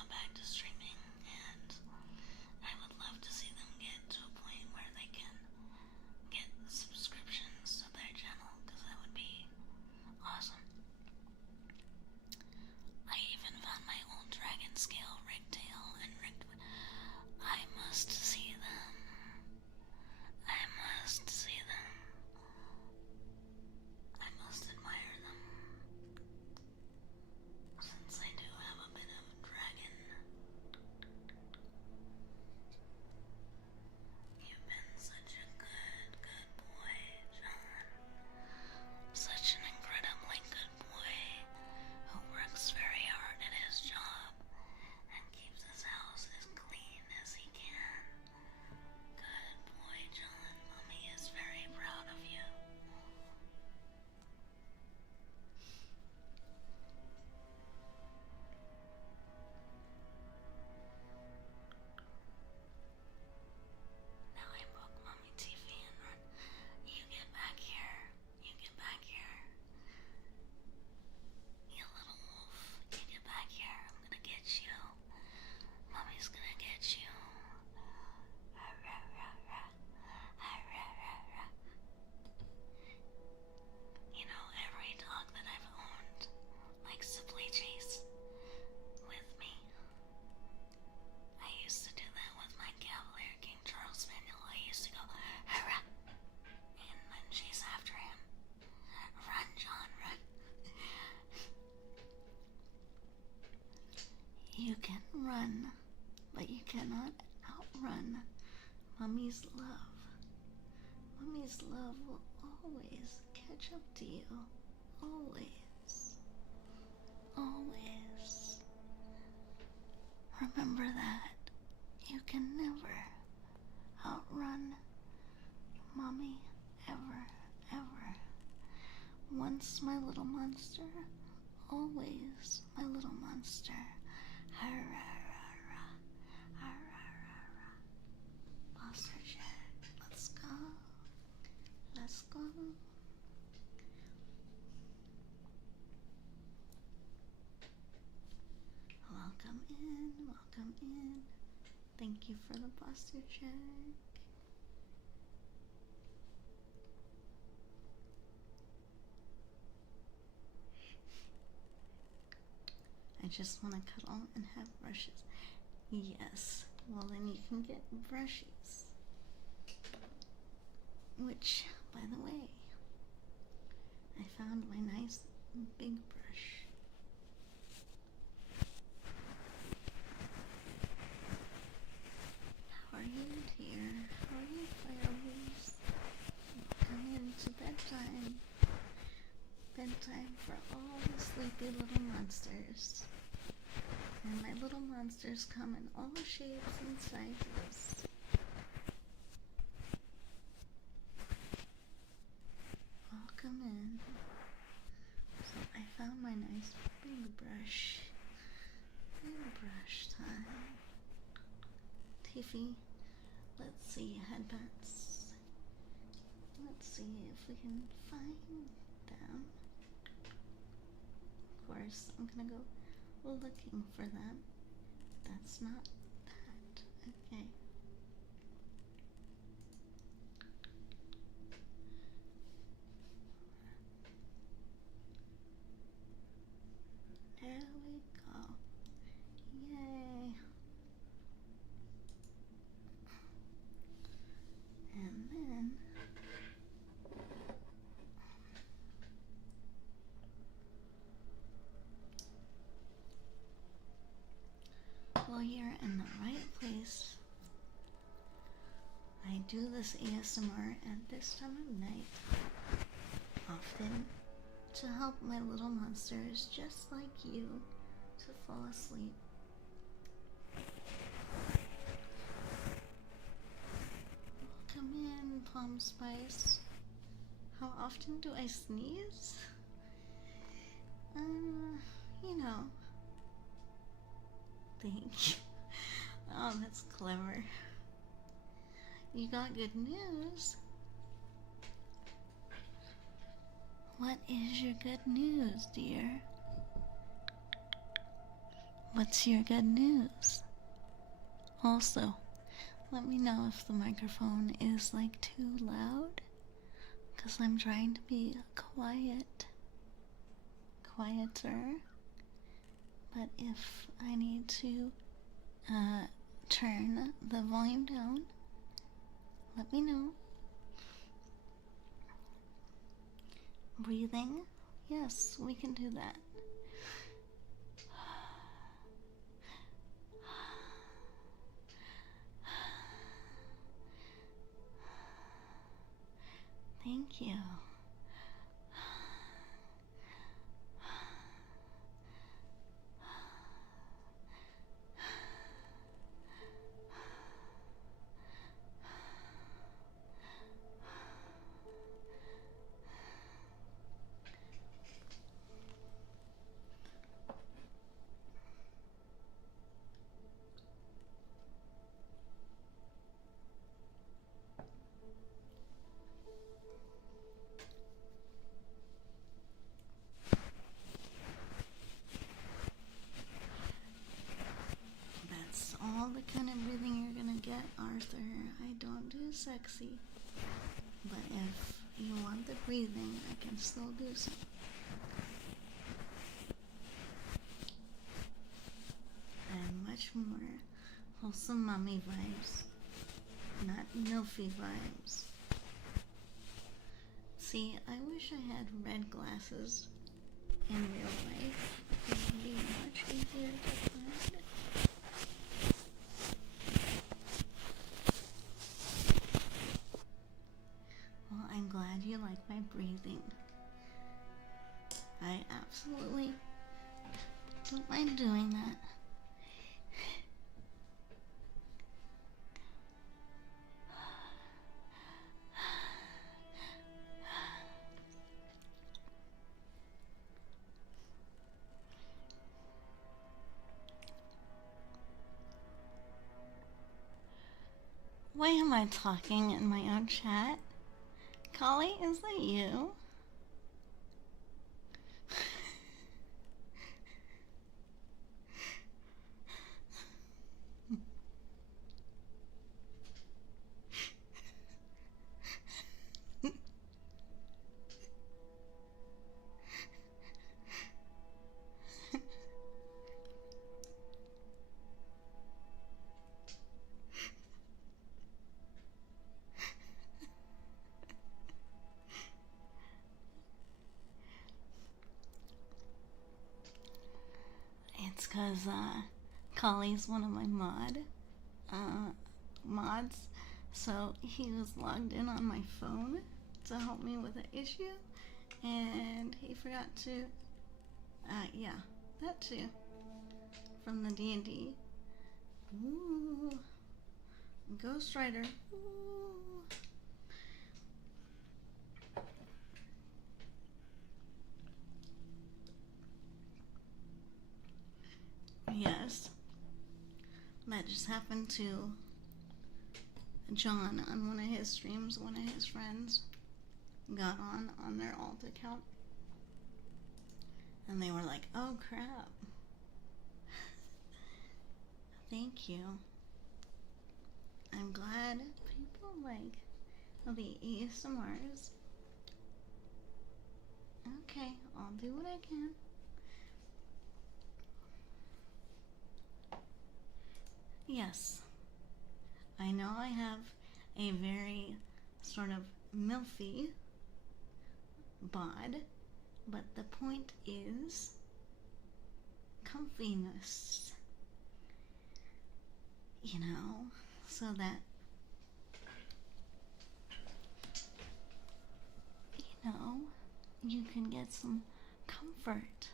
go back to streaming, and I would love to see them get to a point where they can get subscriptions to their channel, because that would be awesome. I even found my old dragon scale Rigtail and Rigtail. I must see them. I must see them. I must admire them. Since I do have a bit of dragon. You've been such a good, good boy, John. Such an incredibly good boy who works very hard at his job and keeps his house as clean as he can. Good boy, John. Mommy is very proud of you. Now I broke Mommy TV and run. You get back here. You get back here. You little wolf. You get back here. I'm gonna get you. Mommy's gonna get you. You know, every dog that I've owned likes to play chase with me. I used to do that with my Cavalier King Charles Spaniel. I used to go, hurrah, and then chase after him. Run, John, run. You can run, but you cannot outrun Mummy's love. Mummy's love will always catch up to you. Always. Always. Remember that. You can never outrun Mommy, ever, ever. Once my little monster, always my little monster. Foster Jack, let's go. Let's go. Welcome in, welcome in. Thank you for the posture check. I just want to cuddle and have brushes. Yes, well then you can get brushies. Which, by the way, I found my nice big brush. How are you, dear? How are you, Firebees? Welcome into bedtime. Bedtime for all the sleepy little monsters. And my little monsters come in all shapes and sizes. Welcome in. So I found my nice big brush. Big brush time. Tiffy, let's see headbands. Let's see if we can find them. Of course, I'm gonna go looking for them. That's not that. Okay. There we go. Yay. And then well, you're in the right place. I do this ASMR at this time of night, often to help my little monsters just like you to fall asleep. Welcome in, Plum Spice. How often do I sneeze? You know. Thank you. Oh, that's clever. You got good news. What is your good news, dear? What's your good news? Also, let me know if the microphone is like too loud, because I'm trying to be quieter. But if I need to turn the volume down, let me know. Breathing? Yes, we can do that. Thank you. That's all the kind of breathing you're gonna get, Arthur. I don't do sexy. But if you want the breathing, I can still do so. And much more wholesome mommy vibes, not milfy vibes. See, I wish I had red glasses in real life. It would be much easier to find. Well, I'm glad you like my breathing. I absolutely don't mind doing that. Why am I talking in my own chat? Collie, is that you? It's because Collie's one of my mods, so he was logged in on my phone to help me with an issue, and he forgot to, yeah, that too, from the D&D. Ooh, Ghost Rider. Ooh. Yes, that just happened to John on one of his streams. One of his friends got on their alt account, and they were like, oh crap. Thank you. I'm glad people like the ASMRs. Okay, I'll do what I can. Yes, I know I have a very sort of milfy bod, but the point is comfiness, you know, so that, you know, you can get some comfort.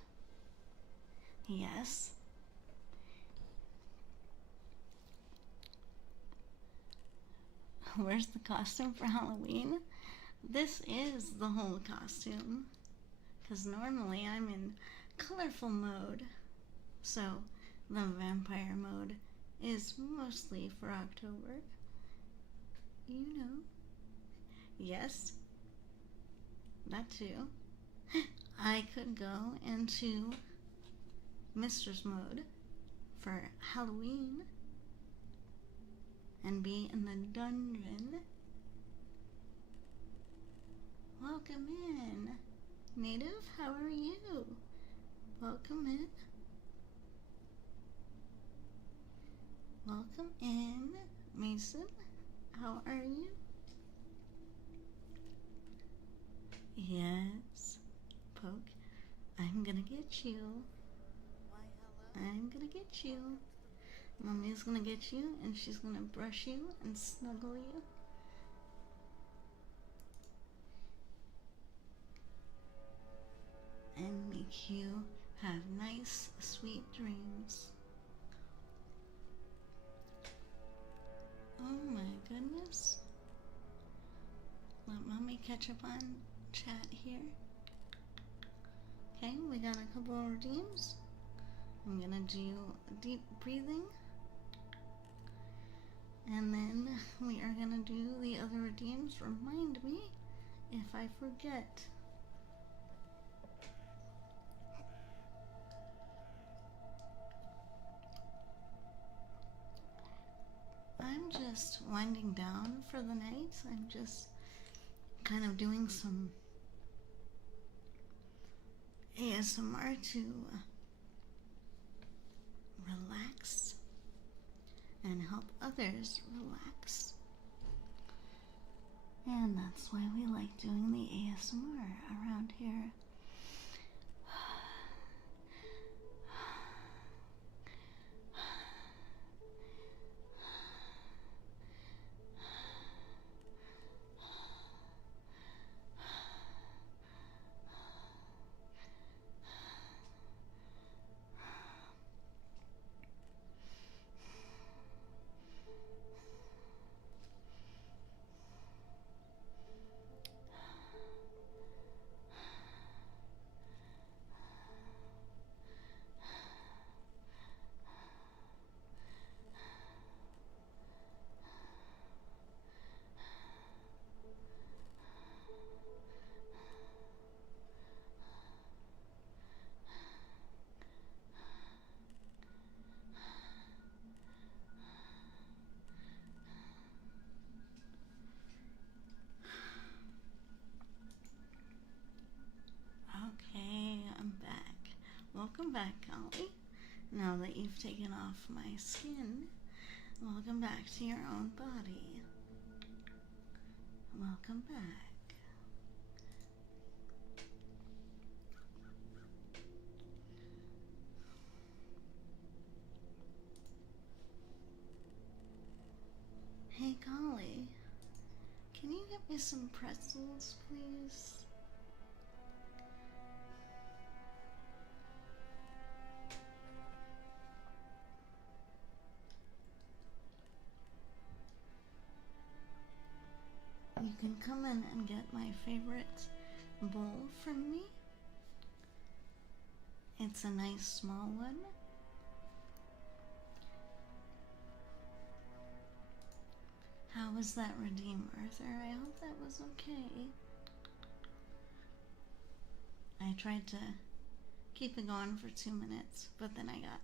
Yes. Where's the costume for Halloween? This is the whole costume, because normally I'm in colorful mode, so the vampire mode is mostly for October. You know. Yes, that too. I could go into Mistress mode for Halloween and be in the dungeon. Welcome in. Native, how are you? Welcome in. Welcome in. Mason, how are you? Yes. Poke, I'm gonna get you. I'm gonna get you. Mommy's gonna get you, and she's gonna brush you and snuggle you. And make you have nice, sweet dreams. Oh my goodness. Let Mommy catch up on chat here. Okay, we got a couple of redeems. I'm gonna do deep breathing. And then we are gonna do the other redeems. Remind me if I forget. I'm just winding down for the night. I'm just kind of doing some ASMR to relax and help others relax. And that's why we like doing the ASMR around here. Okay, I'm back. Welcome back, Golly. Now that you've taken off my skin, welcome back to your own body. Welcome back. Hey, Golly, can you get me some pretzels, please? You can come in and get my favorite bowl from me. It's a nice small one. How was that redeem, Arthur? I hope that was okay. I tried to keep it going for 2 minutes, but then I got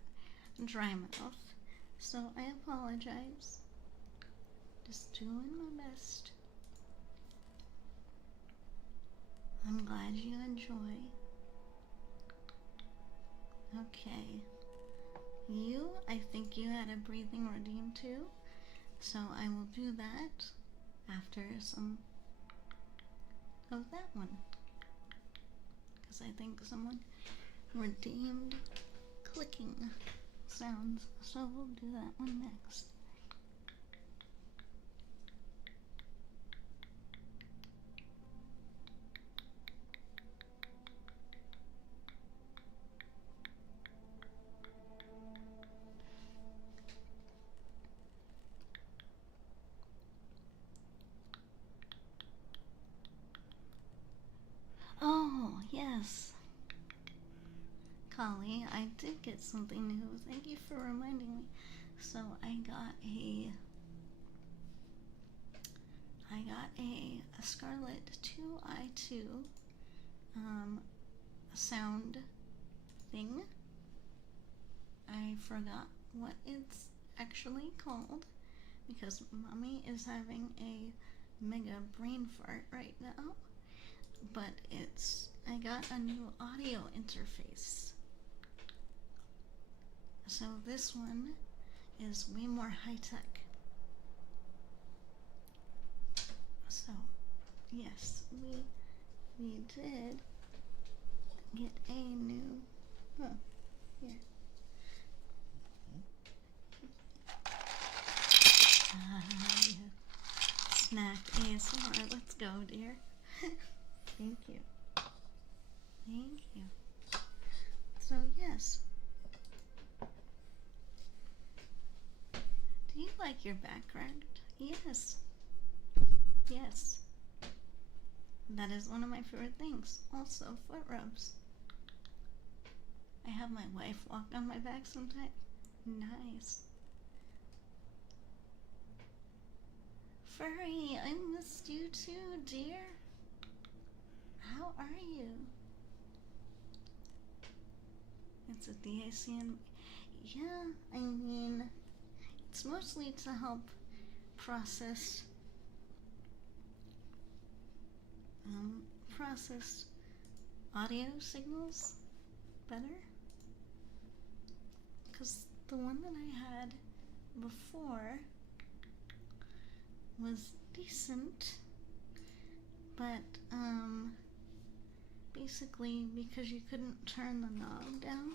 dry mouth, so I apologize. Just doing my best. I'm glad you enjoy. Okay. You, I think you had a breathing redeem too, so I will do that after some of that one. Because I think someone redeemed clicking sounds, so we'll do that one next. Oh, yes. Collie, I did get something new. Thank you for reminding me. So I got a Scarlett 2i2 sound thing. I forgot what it's actually called because mommy is having a mega brain fart right now. But I got a new audio interface. So this one is way more high tech. So, yes, we did get a new, oh, here. Yeah. Snack ASMR, let's go, dear. Thank you. Thank you. So, yes. Do you like your background? Yes. Yes. That is one of my favorite things. Also, foot rubs. I have my wife walk on my back sometimes. Nice. Furry, I missed you too, dear. How are you? It's at the ACN. Yeah, I mean, it's mostly to help process audio signals better. Because the one that I had before was decent, but basically because you couldn't turn the knob down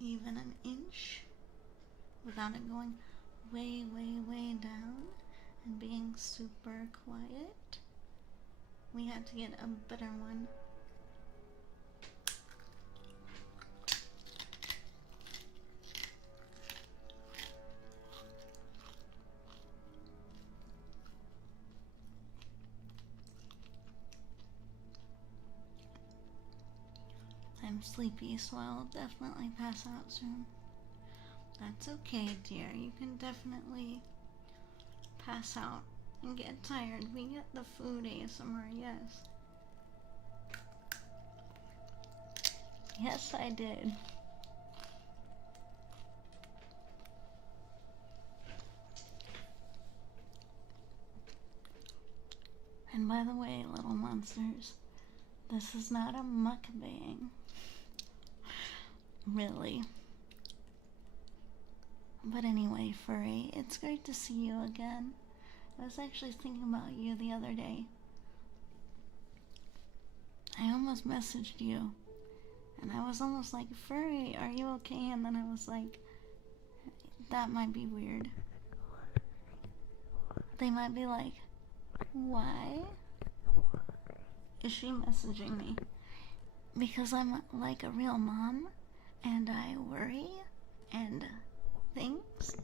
even an inch without it going way, way, way down and being super quiet, we had to get a better one. I'm sleepy, so I'll definitely pass out soon. That's okay, dear. You can definitely pass out and get tired. We get the food ASMR, yes. Yes, I did. And by the way, little monsters, this is not a mukbang. Really. But anyway, Furry, it's great to see you again. I was actually thinking about you the other day. I almost messaged you. And I was almost like, Furry, are you okay? And then I was like, that might be weird. They might be like, why is she messaging me? Because I'm like a real mom and I worry and things.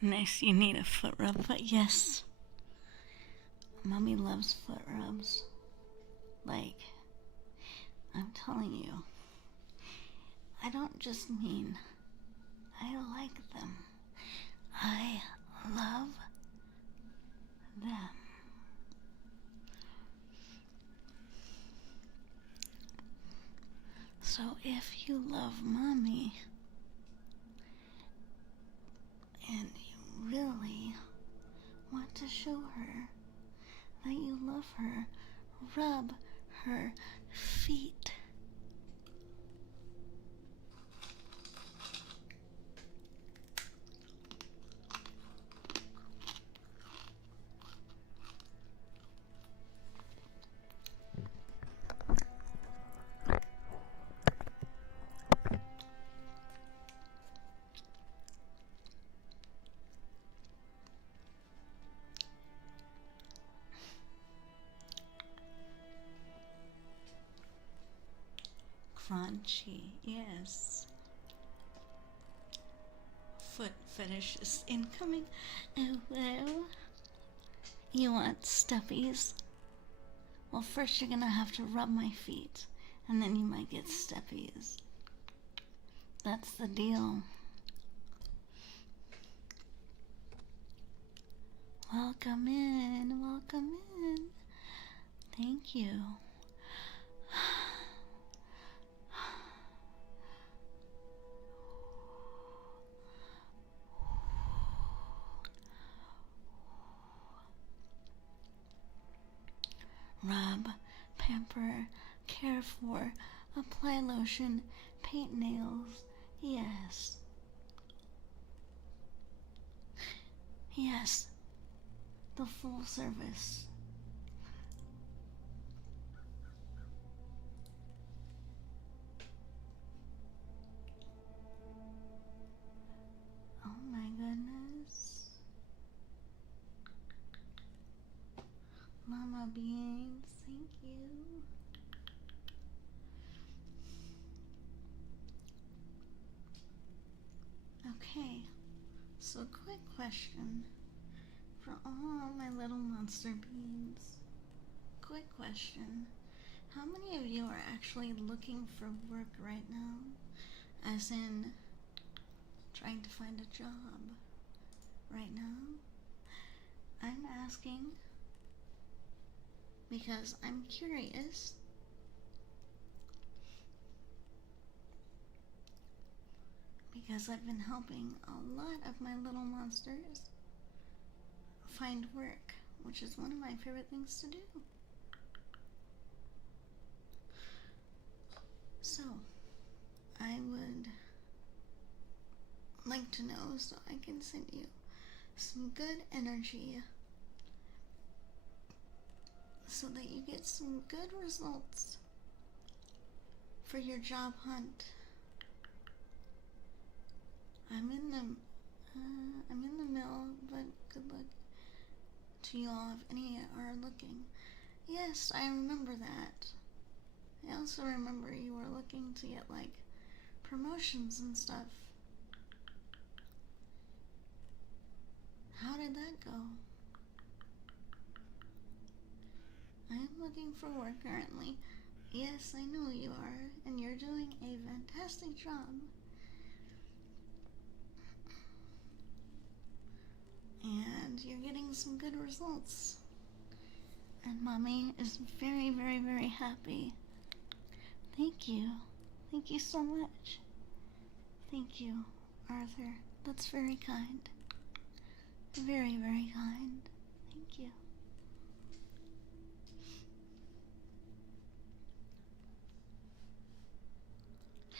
Nice, you need a foot rub, but yes, mommy loves foot rubs. Like, I'm telling you, I don't just mean I like them. I love them. So if you love mommy and you really want to show her that you love her, rub her feet. Crunchy, yes. Foot fetish is incoming. Oh, well. You want steppies? Well, first you're gonna have to rub my feet, and then you might get steppies. That's the deal. Welcome in, welcome in. Thank you. Rub, pamper, care for, apply lotion, paint nails. Yes. Yes. The full service. Oh my goodness. Mama beans, thank you. Okay, so quick question for all my little monster beans. Quick question. How many of you are actually looking for work right now? As in, trying to find a job right now? I'm asking because I'm curious. Because I've been helping a lot of my little monsters find work, which is one of my favorite things to do. So, I would like to know so I can send you some good energy so that you get some good results for your job hunt. I'm in the mill, but good luck to you all if any are looking. Yes, I remember that. I also remember you were looking to get like promotions and stuff. How did that go? I am looking for work currently. Yes, I know you are, and you're doing a fantastic job. And you're getting some good results. And Mommy is very, very, very happy. Thank you. Thank you so much. Thank you, Arthur. That's very kind. Very, very kind. Thank you.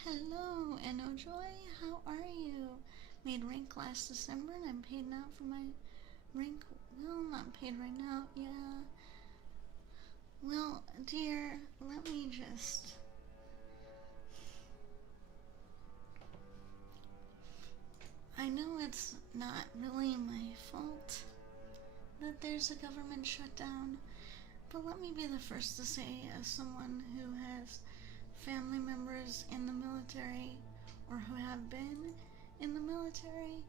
Hello, Enojoy. How are you? Made rank last December and I'm paid now for my rank. Well, not paid right now. Yeah. Well, dear, let me just... I know it's not really my fault that there's a government shutdown, but let me be the first to say, as someone who has family members in the military or who have been in the military,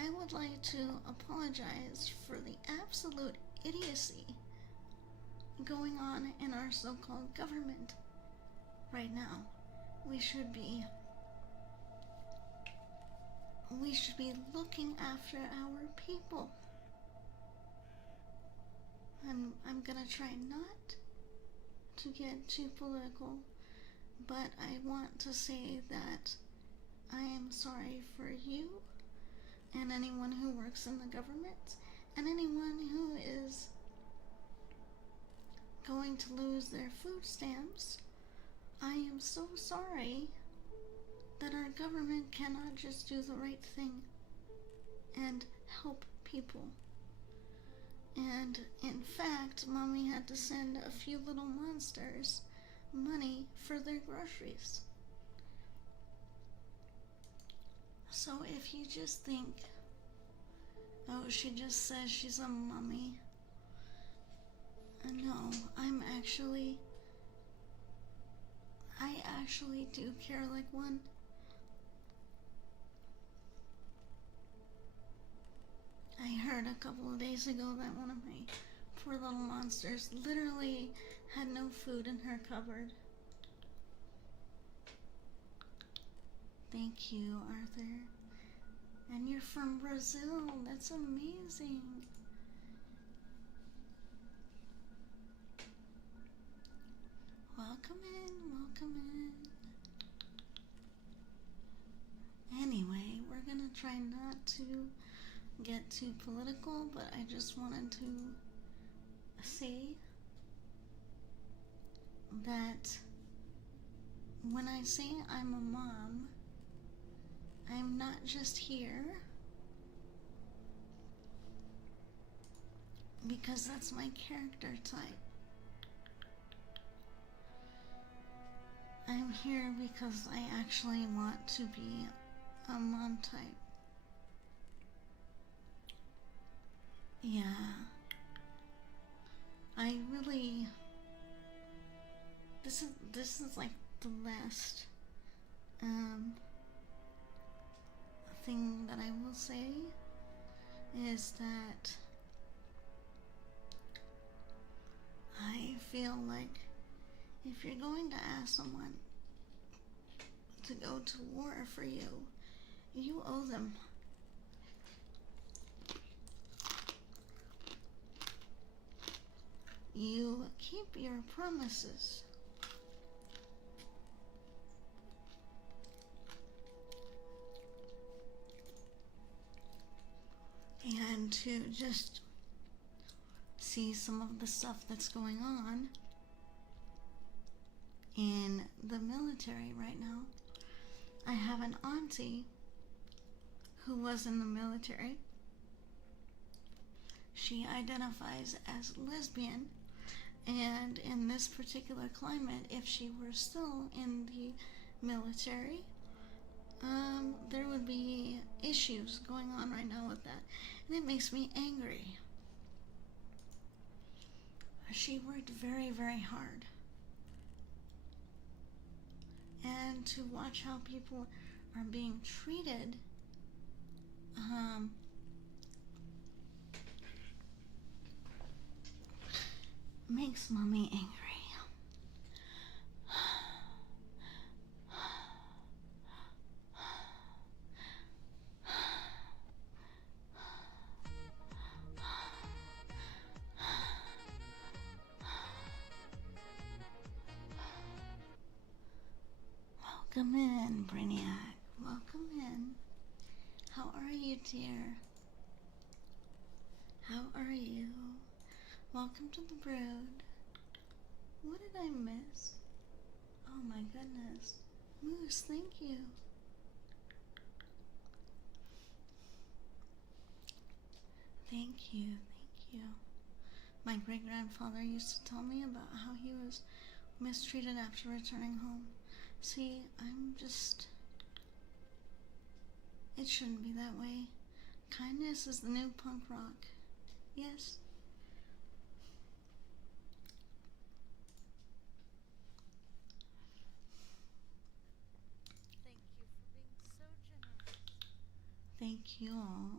I would like to apologize for the absolute idiocy going on in our so-called government right now. We should be looking after our people. I'm gonna try not to get too political, but I want to say that I am sorry for you and anyone who works in the government and anyone who is going to lose their food stamps. I am so sorry that our government cannot just do the right thing and help people. And in fact, Mommy had to send a few little monsters money for their groceries. So if you just think, oh, she just says she's a mommy. No, I actually do care like one. I heard a couple of days ago that one of my poor little monsters literally had no food in her cupboard. Thank you, Arthur. And you're from Brazil. That's amazing. welcome in, welcome in. Anyway, we're gonna try not to get too political, but I just wanted to say that when I say I'm a mom, I'm not just here because that's my character type. I'm here because I actually want to be a mom type. Yeah. I really... This is like the last thing that I will say is that I feel like if you're going to ask someone to go to war for you, you owe them. You keep your promises. And to just see some of the stuff that's going on in the military right now. I have an auntie who was in the military. She identifies as lesbian, and in this particular climate, if she were still in the military, there would be issues going on right now with that, and it makes me angry. She worked very, very hard, and to watch how people are being treated, makes mommy angry. Welcome in, Brainiac. Welcome in. How are you, dear? How are you? Welcome to the brood. What did I miss? Oh my goodness. Moose, thank you. Thank you, thank you. My great-grandfather used to tell me about how he was mistreated after returning home. See, it shouldn't be that way. Kindness is the new punk rock. Yes. Thank you for being so generous. Thank you all.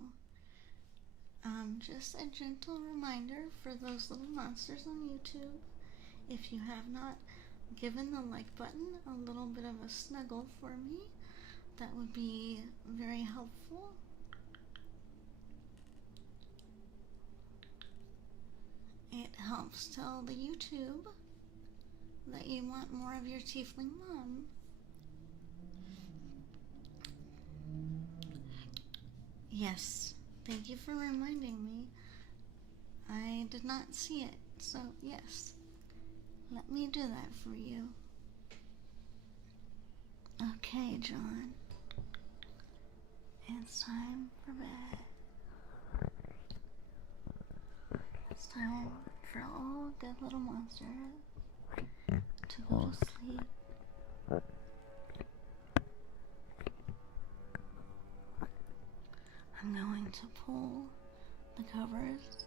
Just a gentle reminder for those little monsters on YouTube, if you have not given the like button a little bit of a snuggle for me, that would be very helpful. It helps tell the YouTube that you want more of your tiefling mom. Yes, thank you for reminding me. I did not see it, so yes, let me do that for you. Okay, John, it's time for bed. It's time for all good little monsters to go to sleep. I'm going to pull the covers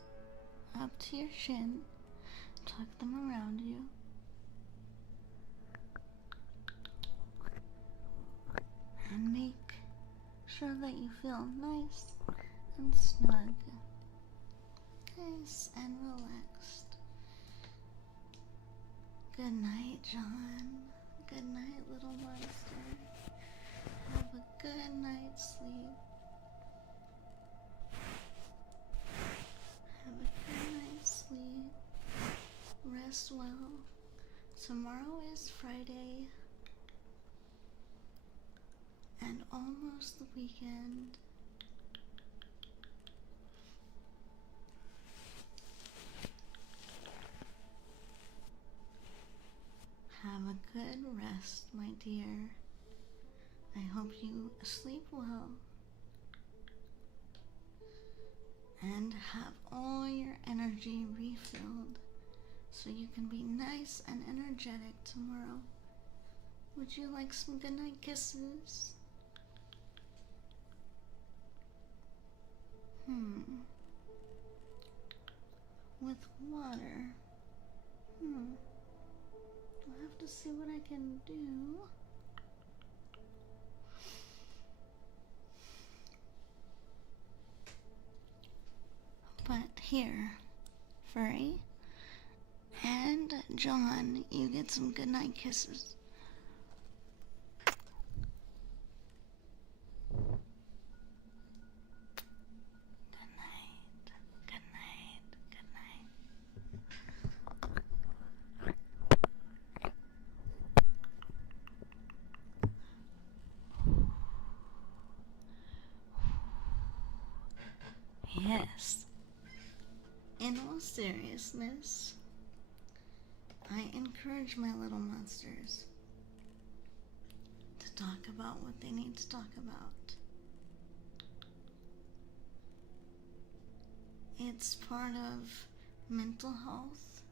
up to your shin, tuck them around you, and make sure that you feel nice and snug, nice and relaxed. Good night, John. Good night, little monster. Have a good night's sleep. Have a good night's sleep. Rest well. Tomorrow is almost the weekend. Have a good rest, my dear. I hope you sleep well and have all your energy refilled so you can be nice and energetic tomorrow. Would you like some goodnight kisses? With water. I'll have to see what I can do. But here, Furry and John, you get some goodnight kisses. Good night, good night, good night. Yes. In all seriousness, I encourage my little monsters to talk about what they need to talk about. It's part of mental health,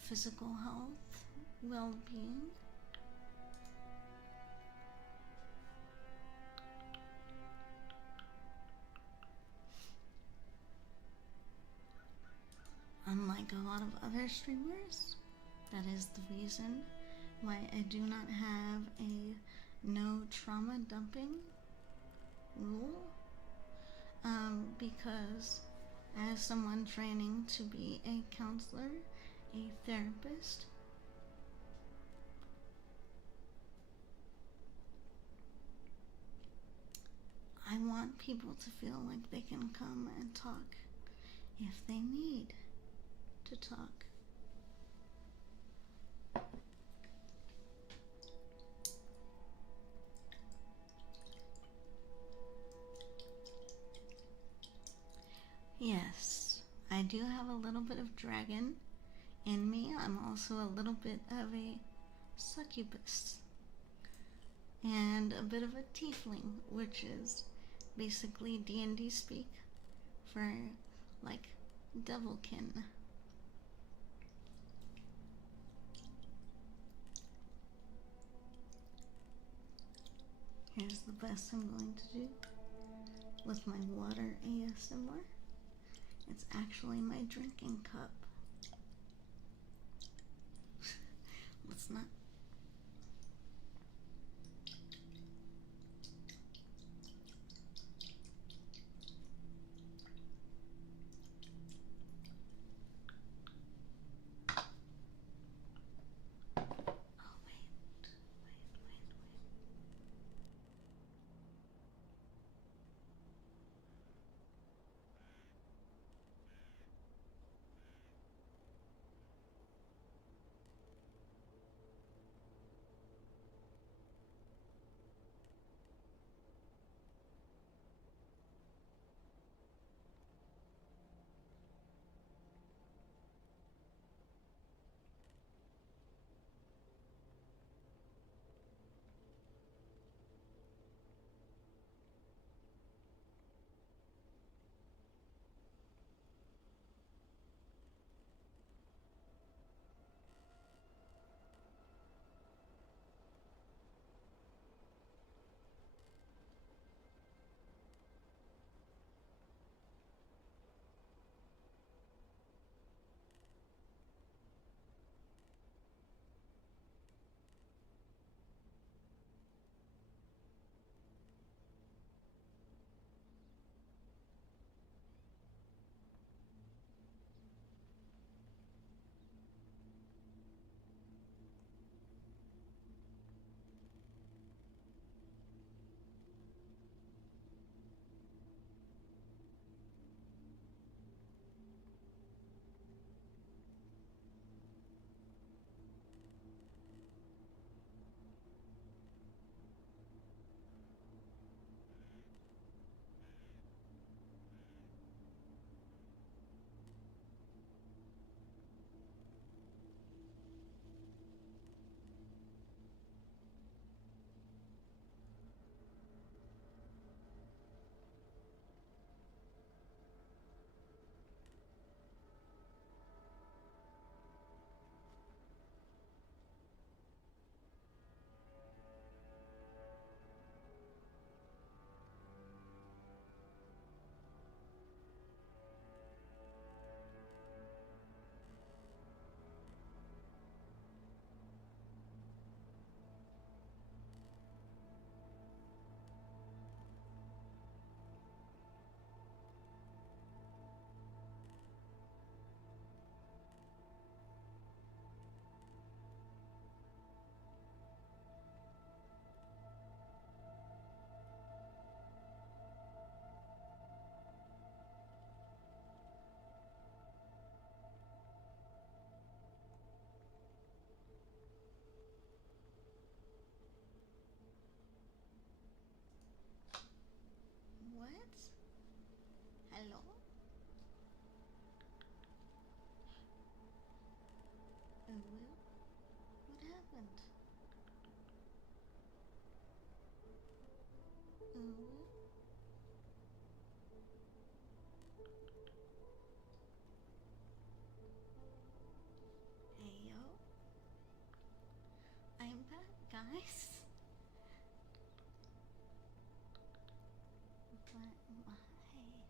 physical health, well-being. Unlike a lot of other streamers, that is the reason why I do not have a no trauma dumping rule. Because as someone training to be a counselor, a therapist, I want people to feel like they can come and talk if they need to talk. Yes, I do have a little bit of dragon in me. I'm also a little bit of a succubus and a bit of a tiefling, which is basically D&D speak for like devilkin. Here's the best I'm going to do with my water ASMR. It's actually my drinking cup. Let's not. Oh, wait. Hello? Ooh, what happened? Ooh. Hey yo. I'm back, guys. But, hey. Okay, hold on. Hold on.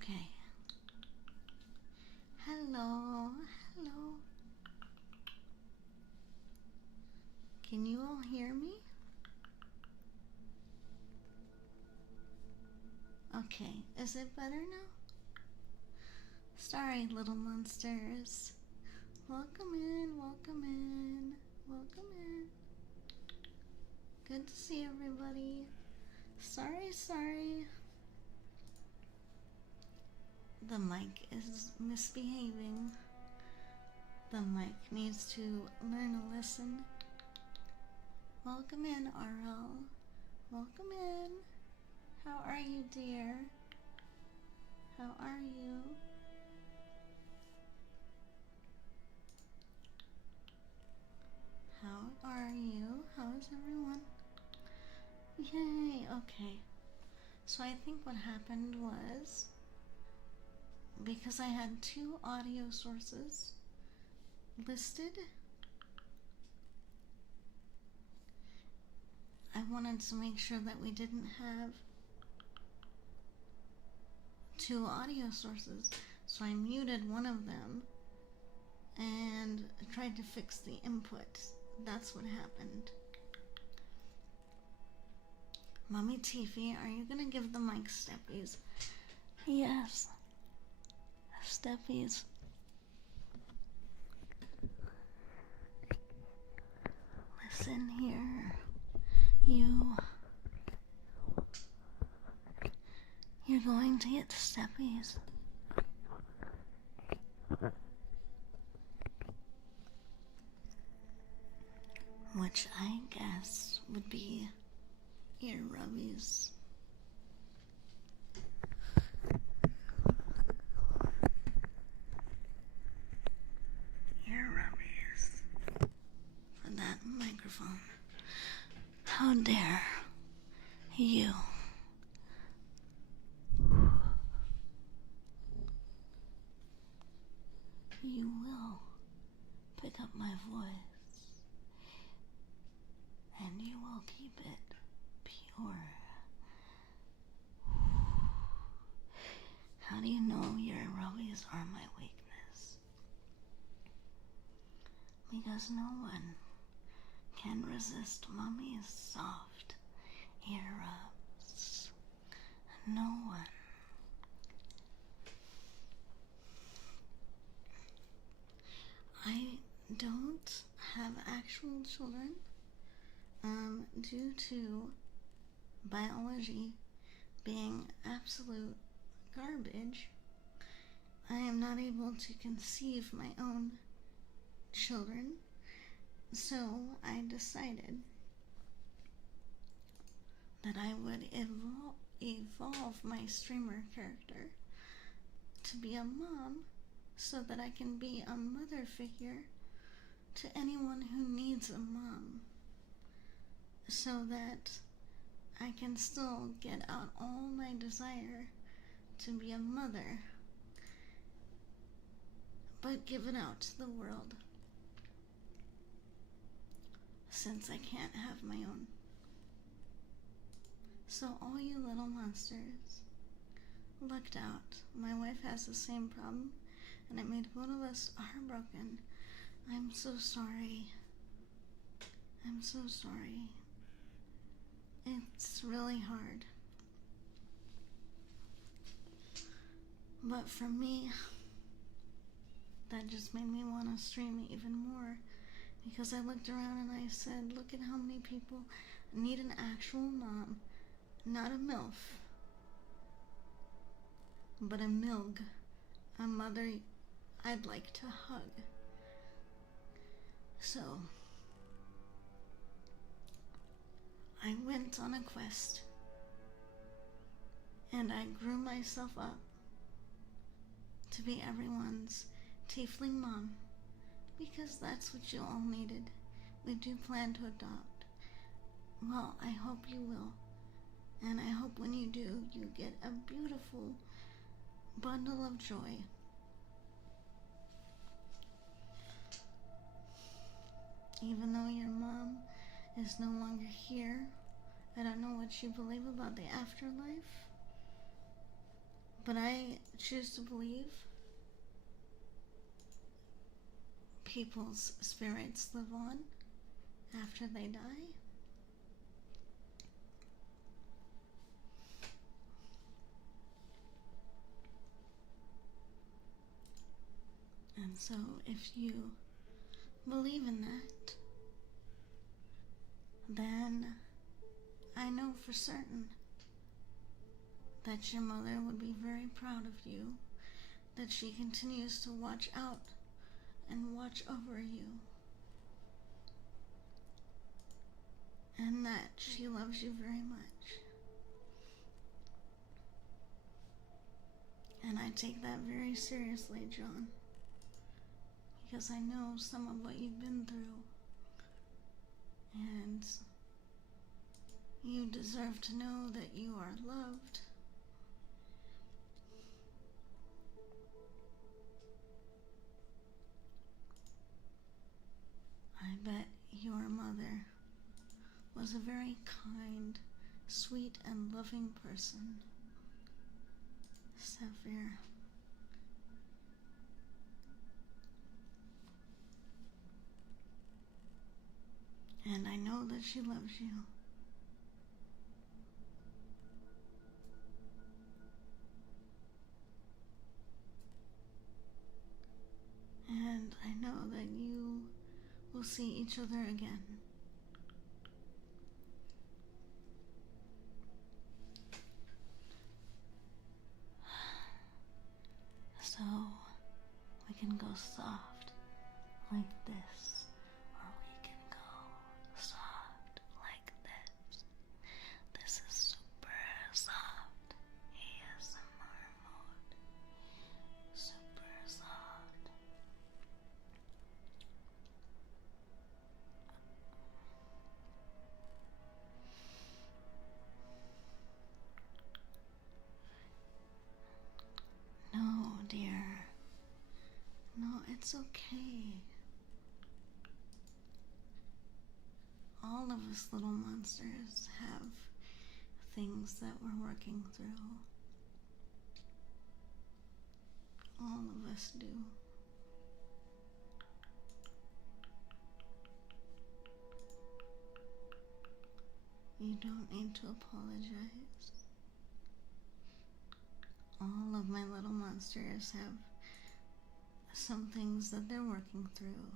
Okay. Hello. Hello. Can you all hear me? Okay. Is it better now? Sorry, little monsters. Welcome in. Welcome in. Welcome in. Good to see everybody. Sorry. The mic is misbehaving. The mic needs to learn a lesson. Welcome in, RL. Welcome in. How are you, dear? How are you? How are you? How is everyone? Yay, okay. So I think what happened was, because I had two audio sources listed, I wanted to make sure that we didn't have two audio sources. So I muted one of them and tried to fix the input. That's what happened. Mommy Tiffy, are you gonna give the mic steppies? Yes. Steppies. Listen here. You're going to get steppies. Which I guess would be ear rubbies. Ear rubbies. For that microphone. How dare you? You will pick up my voice, and you will keep it pure. How do you know your rubbies are my weakness? Because no one can resist Mommy's soft ear rubs. No one. I don't have actual children, due to biology being absolute garbage. I am not able to conceive my own children, so I decided that I would evolve my streamer character to be a mom so that I can be a mother figure to anyone who needs a mom, so that I can still get out all my desire to be a mother, but give it out to the world, since I can't have my own. So all you little monsters, looked out. My wife has the same problem, and it made both of us heartbroken. I'm so sorry. I'm so sorry. It's really hard. But for me, that just made me want to stream even more. Because I looked around and I said, look at how many people need an actual mom, not a MILF, but a MILG, a mother I'd like to hug. So, I went on a quest, and I grew myself up to be everyone's tiefling mom, because that's what you all needed. We do plan to adopt. Well, I hope you will. And I hope when you do, you get a beautiful bundle of joy. Even though your mom is no longer here, I don't know what you believe about the afterlife, but I choose to believe people's spirits live on after they die. And so if you believe in that, then I know for certain that your mother would be very proud of you, that she continues to watch out and watch over you, and that she loves you very much. And I take that very seriously, John, because I know some of what you've been through, and you deserve to know that you are loved. I bet your mother was a very kind, sweet, and loving person, Sapphire. And I know that she loves you. And I know that you will see each other again. So we can go soft like this, or we can go soft like this. This is super soft ASMR mode. Super soft. No, dear. No, it's okay. All of us little monsters have things that we're working through. All of us do. You don't need to apologize. All of my little monsters have some things that they're working through.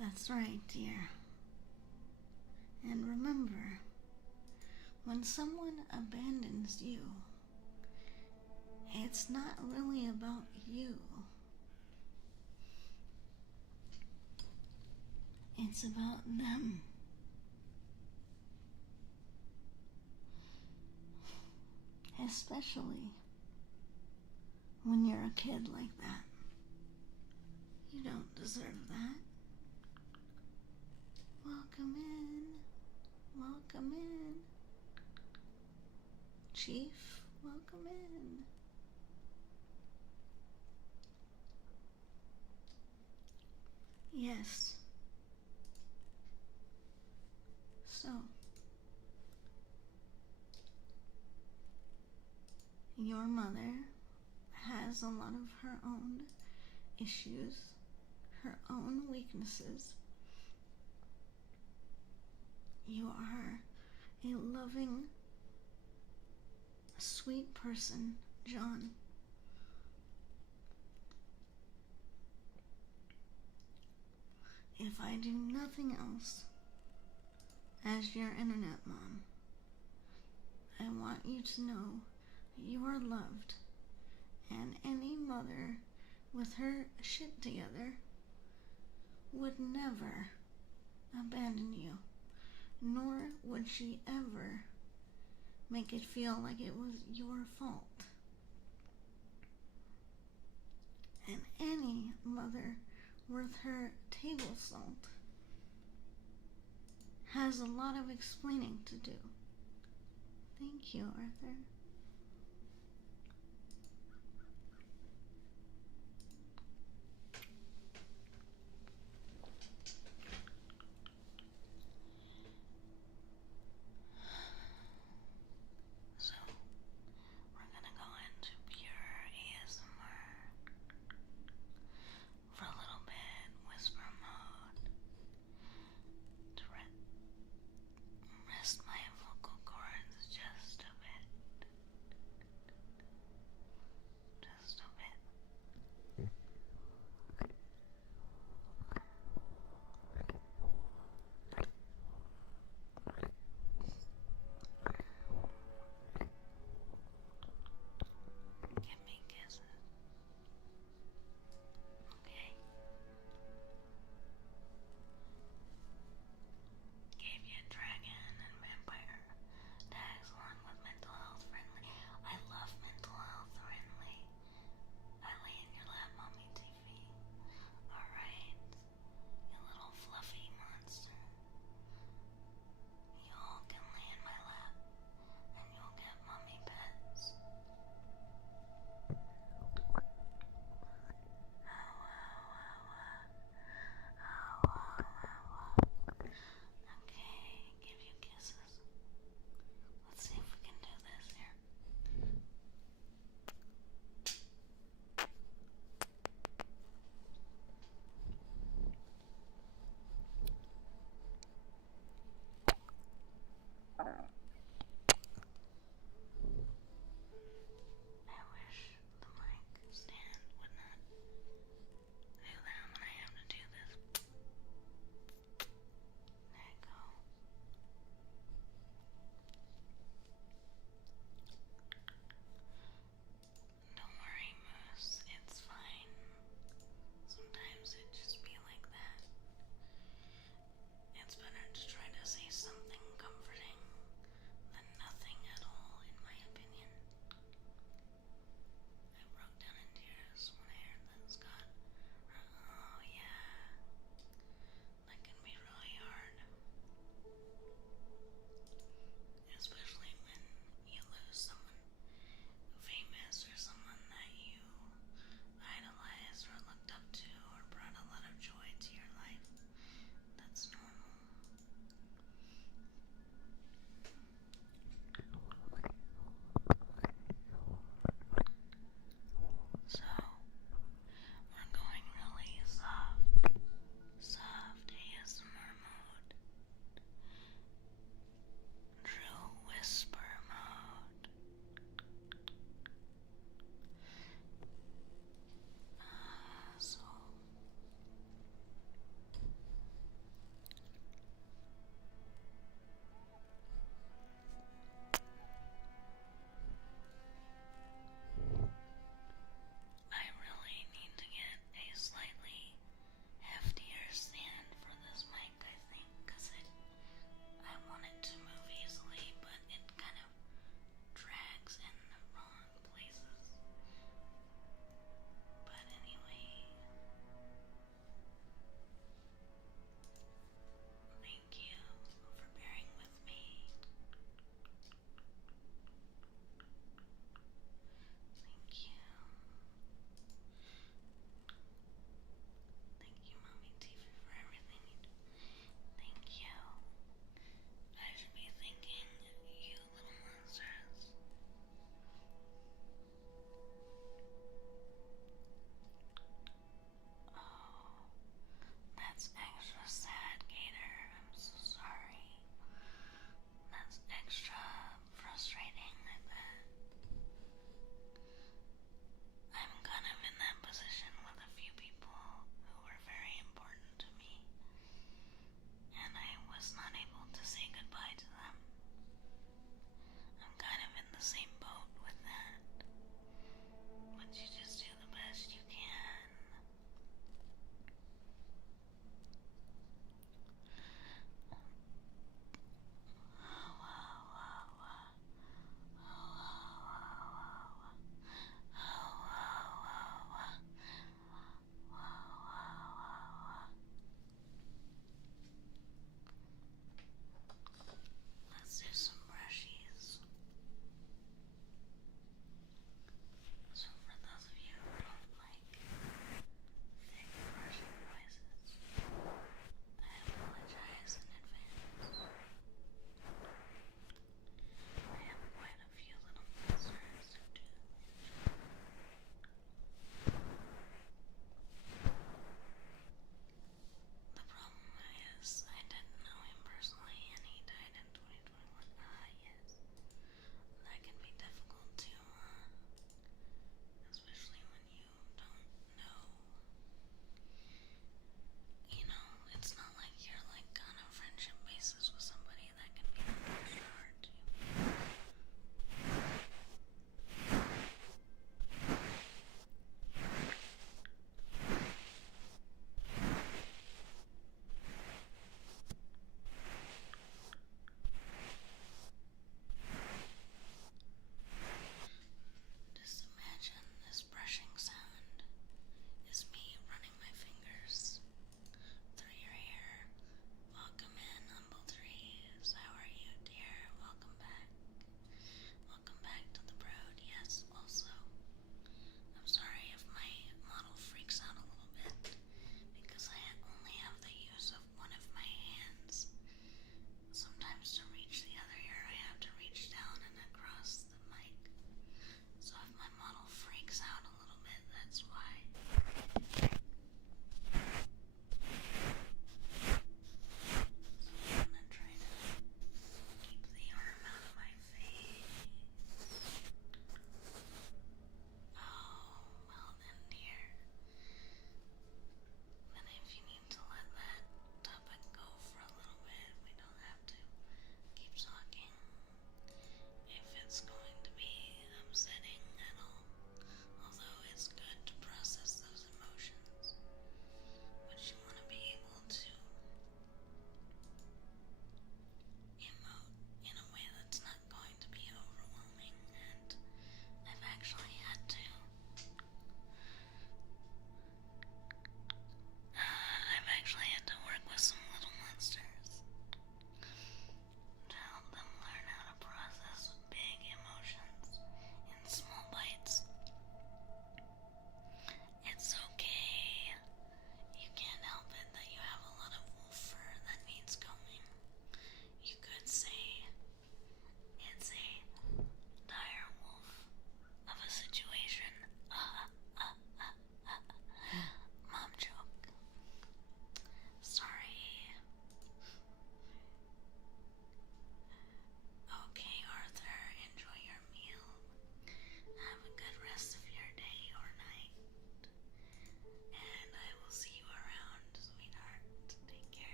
That's right, dear. And remember, when someone abandons you, it's not really about you. It's about them. Especially when you're a kid like that. You don't deserve that. Welcome in. Welcome in. Chief, welcome in. Yes. So, your mother has a lot of her own issues, her own weaknesses. You are a loving, sweet person, John. If I do nothing else as your internet mom, I want you to know you are loved, and any mother with her shit together would never abandon you, nor would she ever make it feel like it was your fault. And any mother worth her table salt has a lot of explaining to do. Thank you, Arthur. So, we're gonna go into pure ASMR for a little bit, whisper mode, to rest my vocal cords just a bit.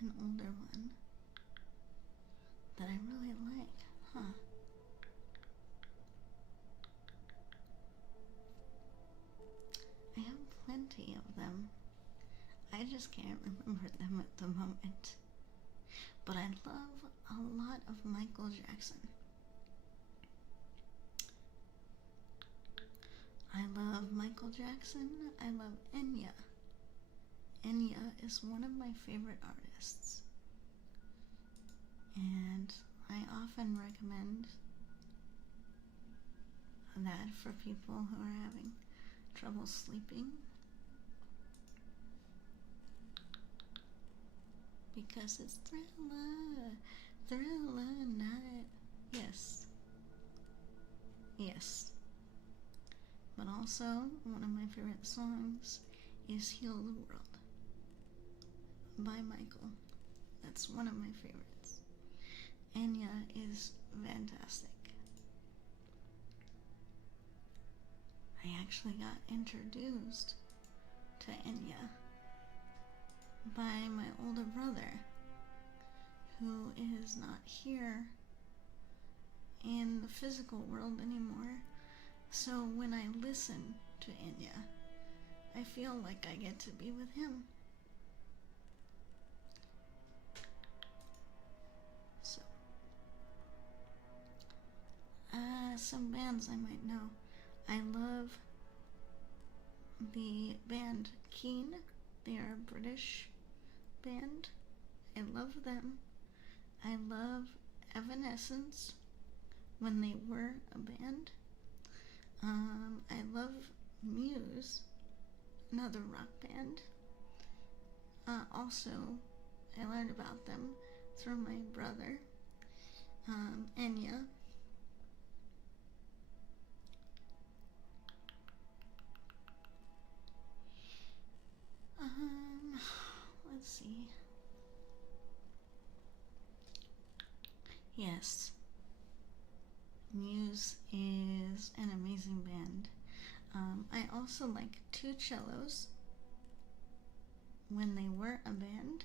an older one that I really like. Huh. I have plenty of them. I just can't remember them at the moment. But I love a lot of Michael Jackson. I love Michael Jackson. I love Enya. Enya is one of my favorite artists. And I often recommend that for people who are having trouble sleeping. Because it's Thriller night. Yes. Yes. But also, one of my favorite songs is Heal the World by Michael. That's one of my favorites. Enya is fantastic. I actually got introduced to Enya by my older brother, who is not here in the physical world anymore. So when I listen to Enya, I feel like I get to be with him. So, some bands I might know. I love the band Keane. They are a British band. I love them. I love Evanescence when they were a band. I love Muse, another rock band. Also, I learned about them through my brother, Enya. Let's see. Yes, Muse is an amazing band. I also like Two Cellos when they were a band.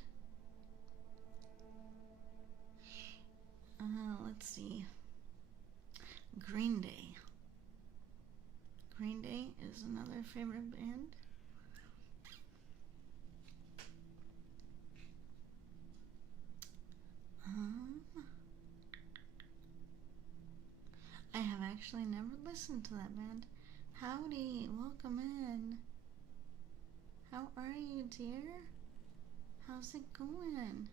Let's see. Green Day. Green Day is another favorite band. I have actually never listened to that band. Howdy, welcome in. How are you, dear? How's it going?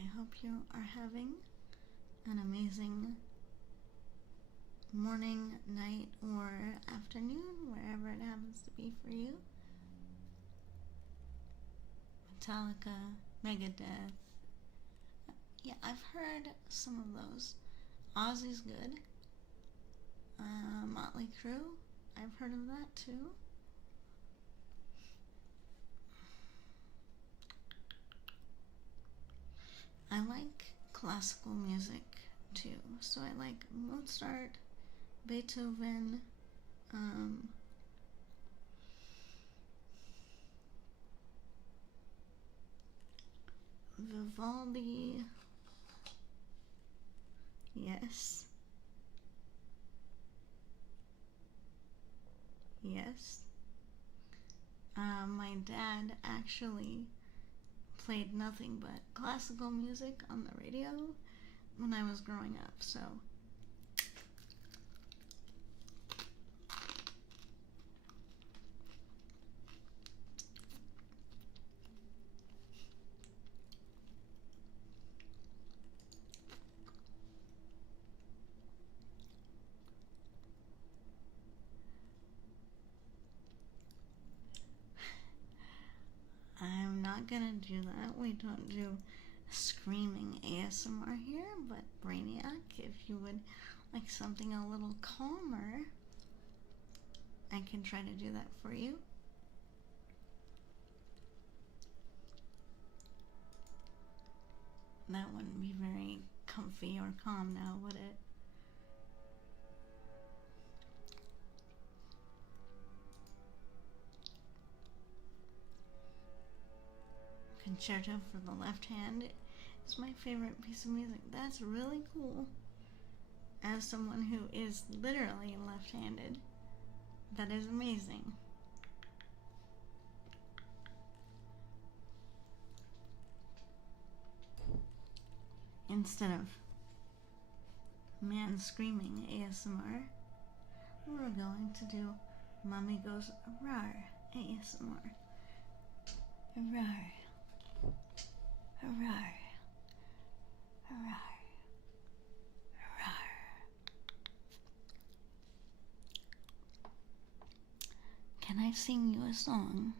I hope you are having an amazing morning, night, or afternoon, wherever it happens to be for you. Metallica, Megadeth. Yeah, I've heard some of those. Ozzy's good. Motley Crue, I've heard of that too. I like classical music too, so I like Mozart, Beethoven, Vivaldi. Yes. Yes. My dad actually played nothing but classical music on the radio when I was growing up, so I'm not gonna do that. We don't do screaming ASMR here, but Brainiac, if you would like something a little calmer, I can try to do that for you. That wouldn't be very comfy or calm now, would it? Concerto for the Left Hand is my favorite piece of music. That's really cool. As someone who is literally left-handed, that is amazing. Instead of man screaming ASMR, we're going to do Mommy Goes Rar ASMR. Rar. Rar. Rar. Rar. Can I sing you a song?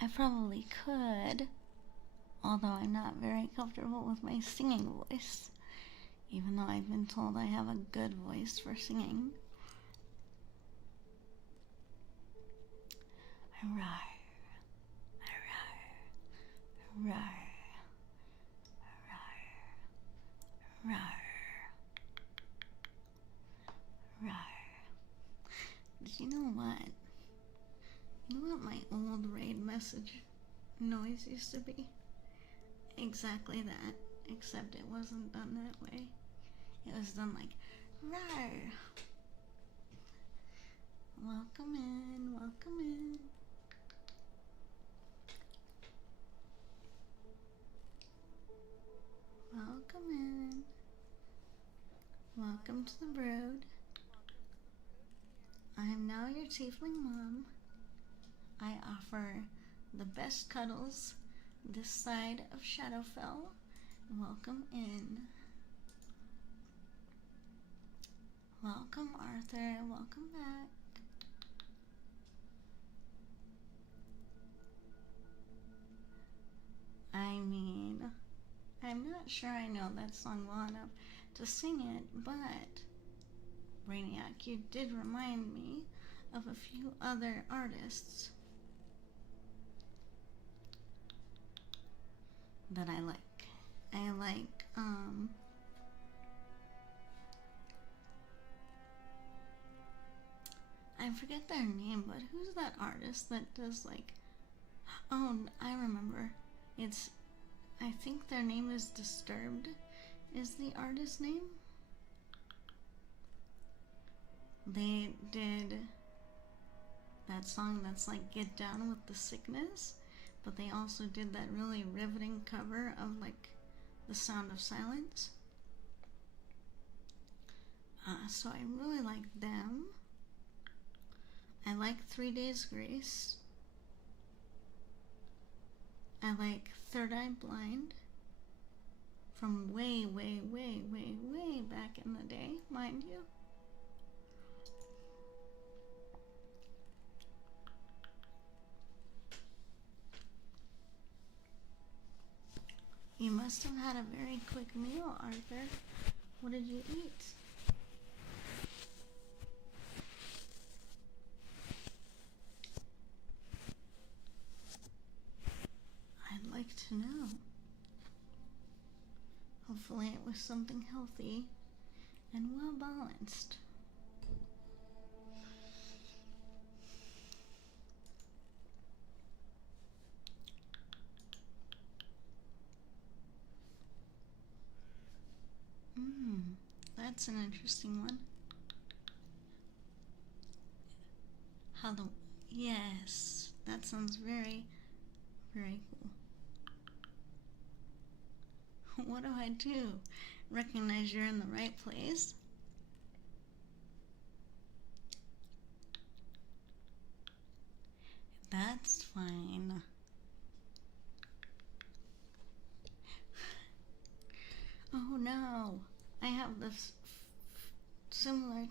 I probably could, although I'm not very comfortable with my singing voice, even though I've been told I have a good voice for singing. Rar. Rar. Rar. Rar. Rar. Did you know what? You know what my old raid message noise used to be? Exactly that, except it wasn't done that way. It was done like, rar. Welcome in, welcome in. Welcome in. Welcome to the brood. I am now your tiefling mom. I offer the best cuddles this side of Shadowfell. Welcome in. Welcome, Arthur. Welcome back. I mean, I'm not sure I know that song well enough to sing it, but Brainiac, you did remind me of a few other artists that I like. I forget their name, but who's that artist that does like, oh, I remember. I think their name is Disturbed, is the artist's name. They did that song that's like Get Down with the Sickness, but they also did that really riveting cover of like The Sound of Silence. So I really like them. I like 3 Days Grace. I like Third Eye Blind from way, way, way, way, way back in the day, mind you. You must have had a very quick meal, Arthur. What did you eat? I'd like to know. Hopefully it was something healthy and well balanced. That's an interesting one. Yes, that sounds very, very cool. What do I do? Recognize you're in the right place? That's fine. Oh no, I have this similar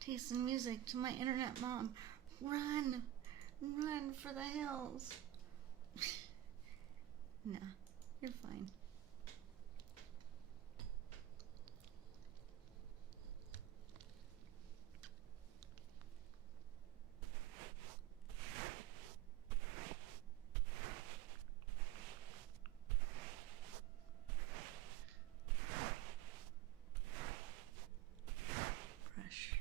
taste in music to my internet mom. Run! Run for the hills! Nah, you're fine. Brush.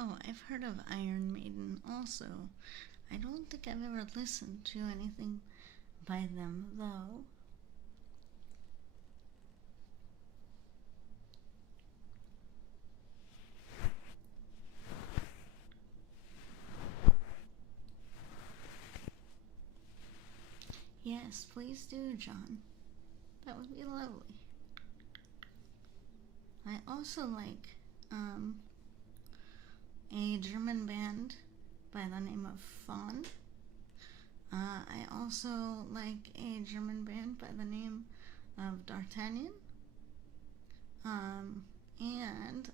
Oh, I've heard of Iron Maiden also. I don't think I've ever listened to anything by them, though. Yes, please do, John. That would be lovely. I also like a German band by the name of Fawn. I also like a German band by the name of D'Artagnan. And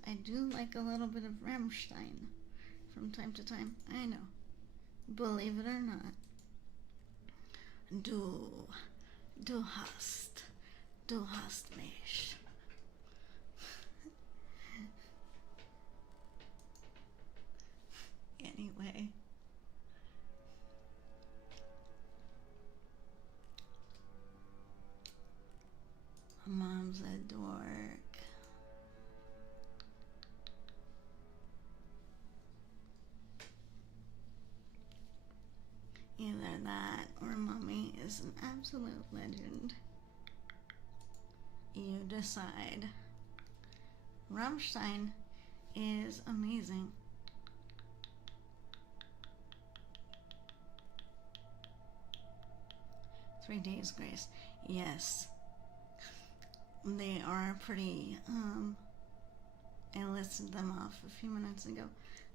I do like a little bit of Rammstein from time to time. I know. Believe it or not. Du hast mich. Anyway. Mom's a dork. Either that or Mommy is an absolute legend. You decide. Rammstein is amazing. "3 Days Grace." Yes. They are pretty, I listed them off a few minutes ago.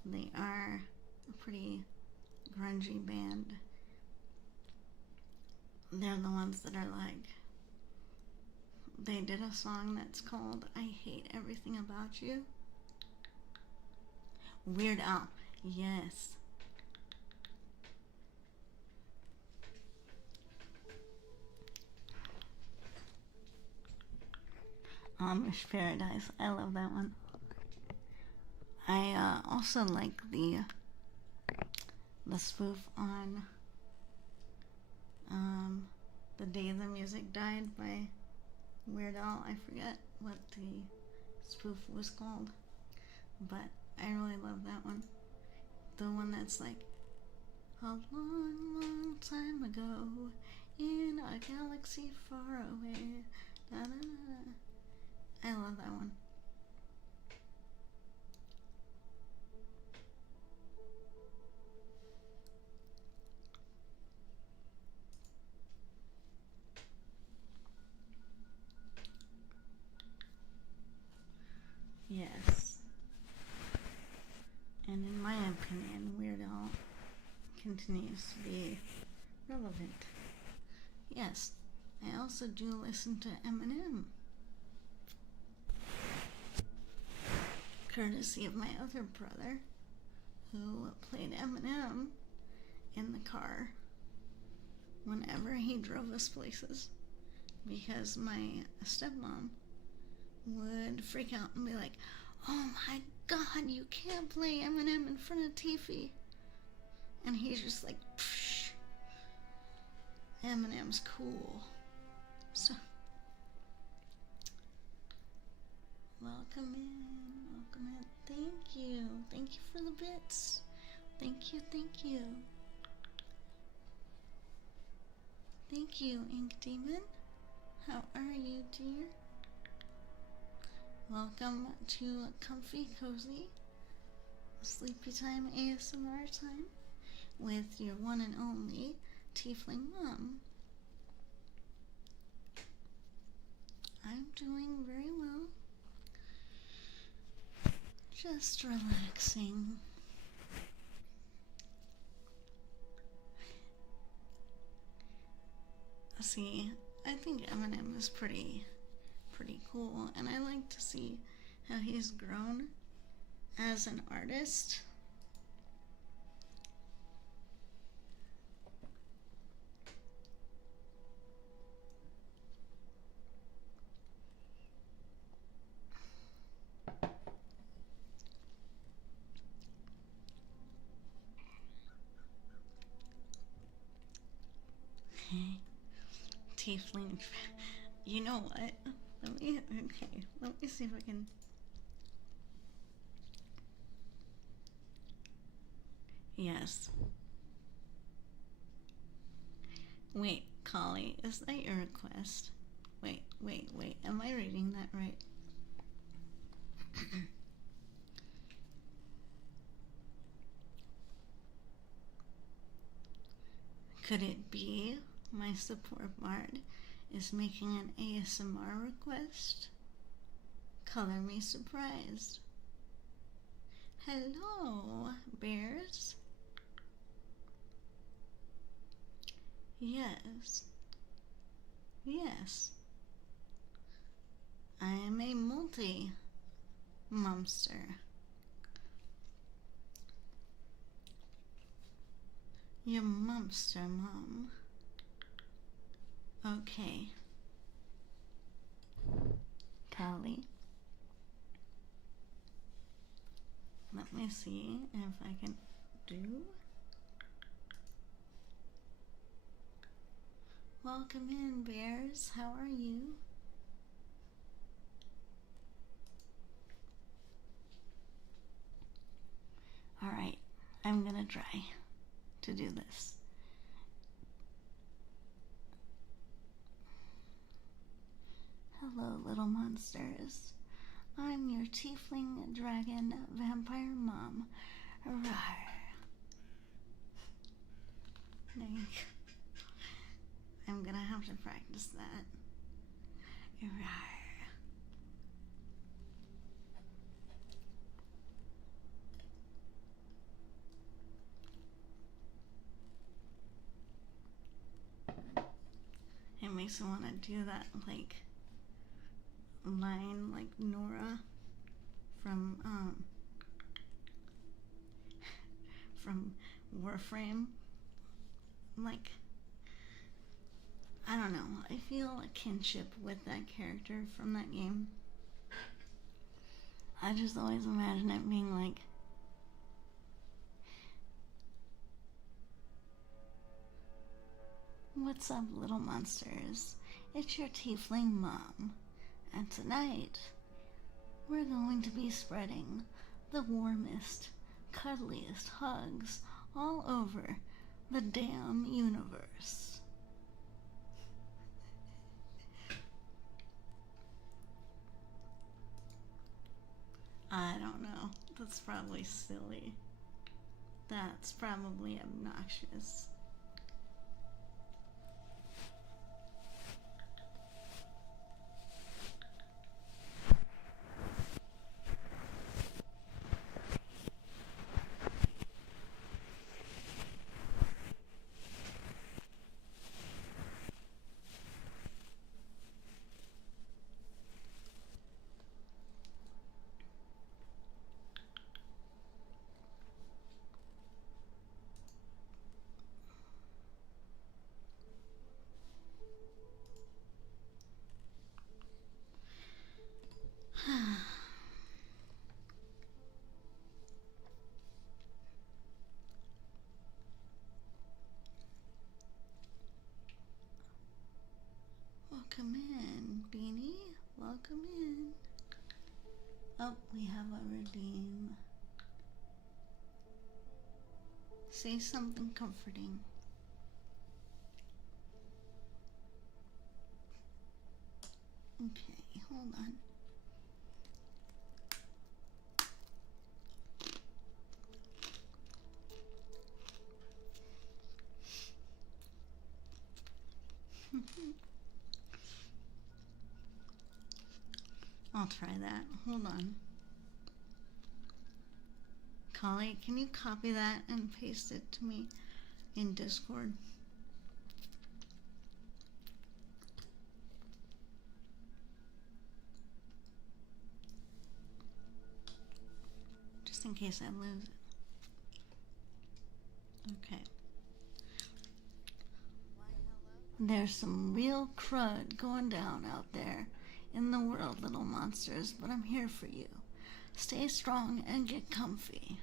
They are a pretty grungy band. They're the ones that are like, they did a song that's called "I Hate Everything About You." Weird Al. Yes. Amish Paradise. I love that one. I also like the spoof on "The Day the Music Died" by Weird Al. I forget what the spoof was called, but I really love that one. The one that's like, "A long, long time ago, in a galaxy far away." Da, da, da. I love that one. Yes. And in my opinion, Weird Al continues to be relevant. Yes, I also do listen to Eminem, courtesy of my other brother, who played Eminem in the car whenever he drove us places, because my stepmom would freak out and be like, "Oh my god, you can't play Eminem in front of Tiffy." And he's just like, "Psh, Eminem's cool." So, welcome in. Thank you for the bits. Thank you. Thank you, Ink Demon. How are you, dear? Welcome to Comfy Cozy, Sleepy Time ASMR time with your one and only Tiefling Mom. I'm doing very well. Just relaxing. See, I think Eminem is pretty cool, and I like to see how he's grown as an artist. Tiefling. You know what? Let me see if I can. Yes. Wait, Collie, is that your request? Wait. Am I reading that right? Could it be my support bard is making an ASMR request? Color me surprised. Hello, bears. Yes. Yes. I am a multi-monster. Your monster mom. Okay. Callie. Let me see if I can do. Welcome in, bears. How are you? Alright, I'm gonna try to do this. Hello, little monsters. I'm your tiefling dragon vampire mom. Rawr. I'm gonna have to practice that. Rawr. It makes me want to do that, like, line like Nora from Warframe. Like, I don't know, I feel a kinship with that character from that game. I just always imagine it being like, what's up, little monsters? It's your tiefling mom. And tonight, we're going to be spreading the warmest, cuddliest hugs all over the damn universe. I don't know. That's probably silly. That's probably obnoxious. Welcome in, Beanie. Welcome in. Oh, we have a redeem. Say something comforting. Okay, hold on. I'll try that. Hold on. Collie, can you copy that and paste it to me in Discord? Just in case I lose it. Okay. There's some real crud going down out there in the world, little monsters, but I'm here for you. Stay strong and get comfy,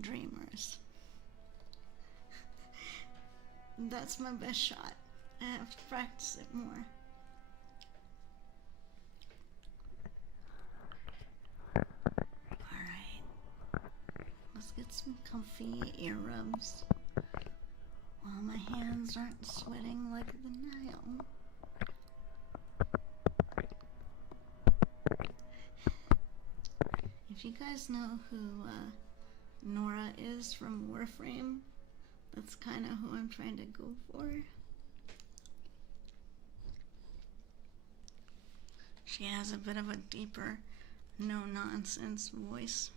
dreamers. That's my best shot. I have to practice it more. Alright. Let's get some comfy ear rubs while my hands aren't sweating like the Nile. If you guys know who Nora is from Warframe, that's kind of who I'm trying to go for. She has a bit of a deeper, no-nonsense voice.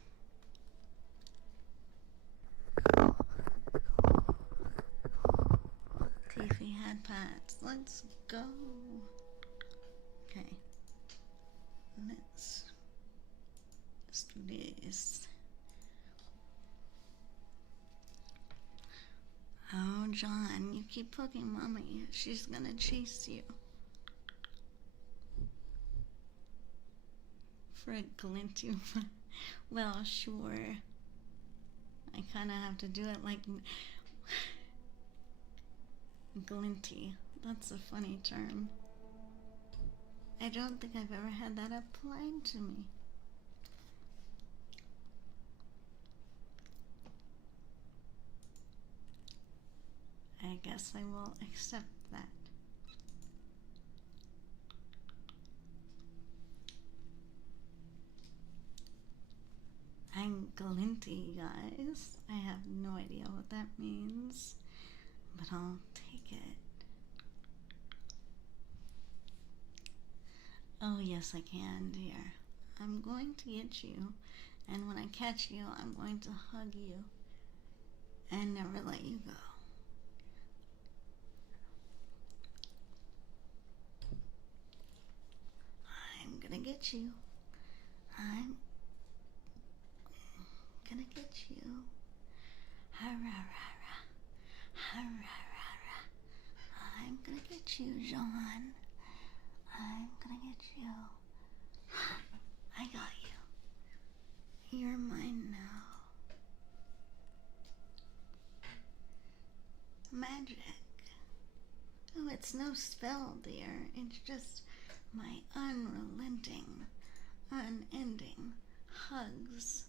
Tiffy had pats. Let's go. Okay. Let's do this. Oh, John, you keep poking Mommy. She's gonna chase you. For a glint you. Well, sure. I kind of have to do it like glinty. That's a funny term. I don't think I've ever had that applied to me. I guess I will accept that. I'm glinty, guys. I have no idea what that means, but I'll take it. Oh, yes, I can, dear. I'm going to get you, and when I catch you, I'm going to hug you and never let you go. I'm gonna get you. I'm gonna get you. Ha-ra-ra-ra. Ha-ra-ra-ra. I'm gonna get you, John. I'm gonna get you. I got you. You're mine now. Magic. Oh, it's no spell, dear. It's just my unrelenting, unending hugs.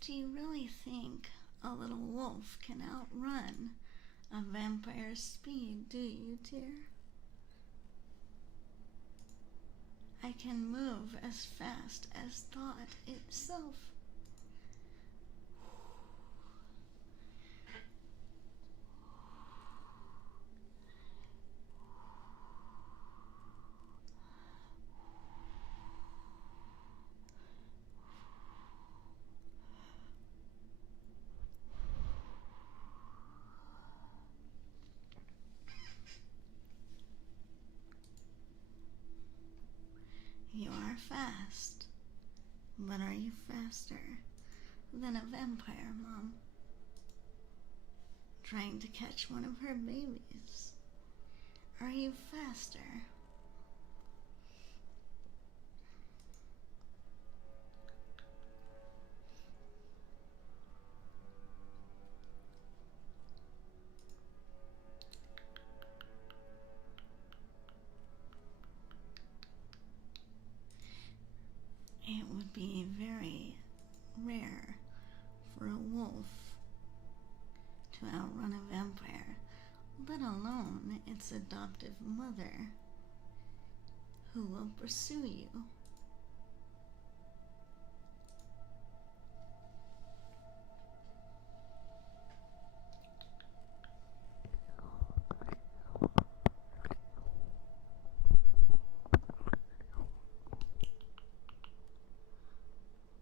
Do you really think a little wolf can outrun a vampire's speed, do you, dear? I can move as fast as thought itself. You are fast, but are you faster than a vampire mom trying to catch one of her babies? Are you faster? It would be very rare for a wolf to outrun a vampire, let alone its adoptive mother, who will pursue you.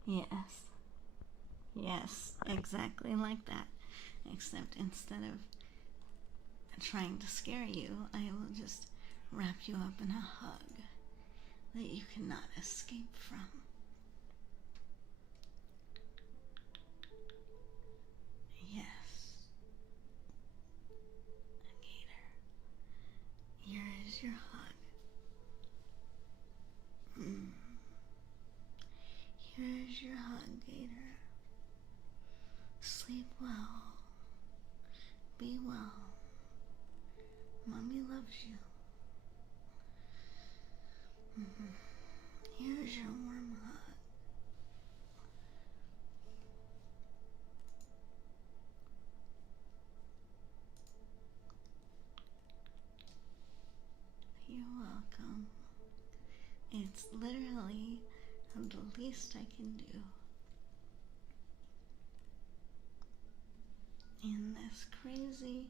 Yes. Yes, exactly like that. Except instead of trying to scare you, I will just wrap you up in a hug that you cannot escape from. Yes. Gator, here is your hug. Here is your hug, Gator. Sleep well. Be well. Mommy loves you. Here's your warm hug. You're welcome. It's literally the least I can do in this crazy,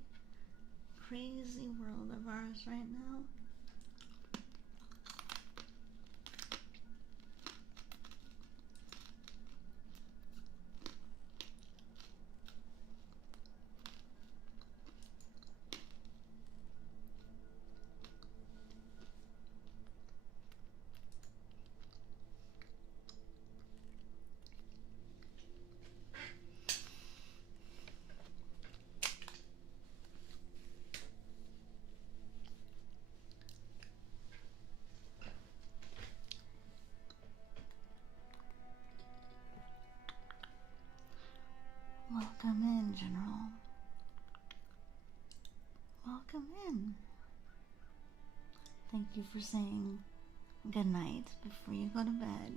crazy world of ours right now. Welcome in, General. Welcome in. Thank you for saying good night before you go to bed.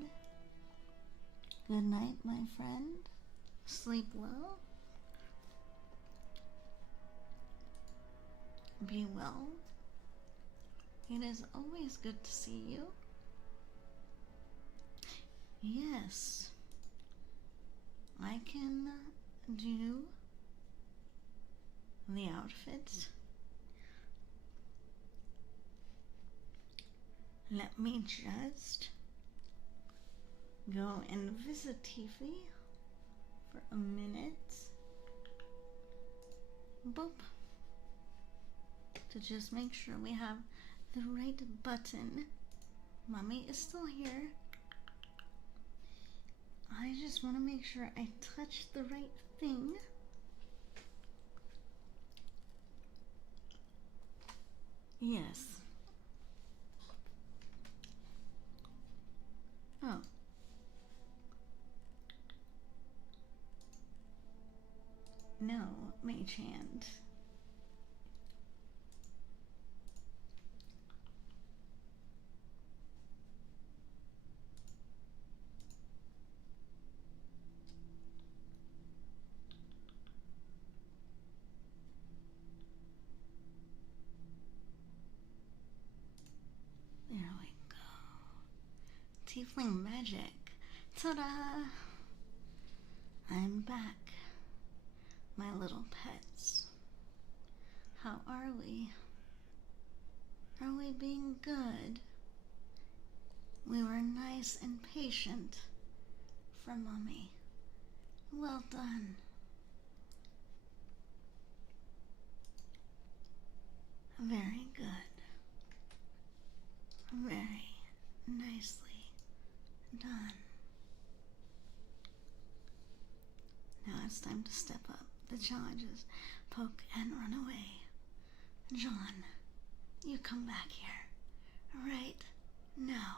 Good night, my friend. Sleep well. Be well. It is always good to see you. Yes, I can do the outfit. Let me just go and visit Tiffy for a minute. Boop. To just make sure we have the right button. Mommy is still here. I just want to make sure I touch the right thing. Yes. Oh. No, Mage Hand. There we go. Tiefling magic. Ta-da! I'm back. My little pets. How are we? Are we being good? We were nice and patient for Mommy. Well done. Very good. Very nicely done. Now it's time to step up the challenges. Poke and run away. John, you come back here. Right now.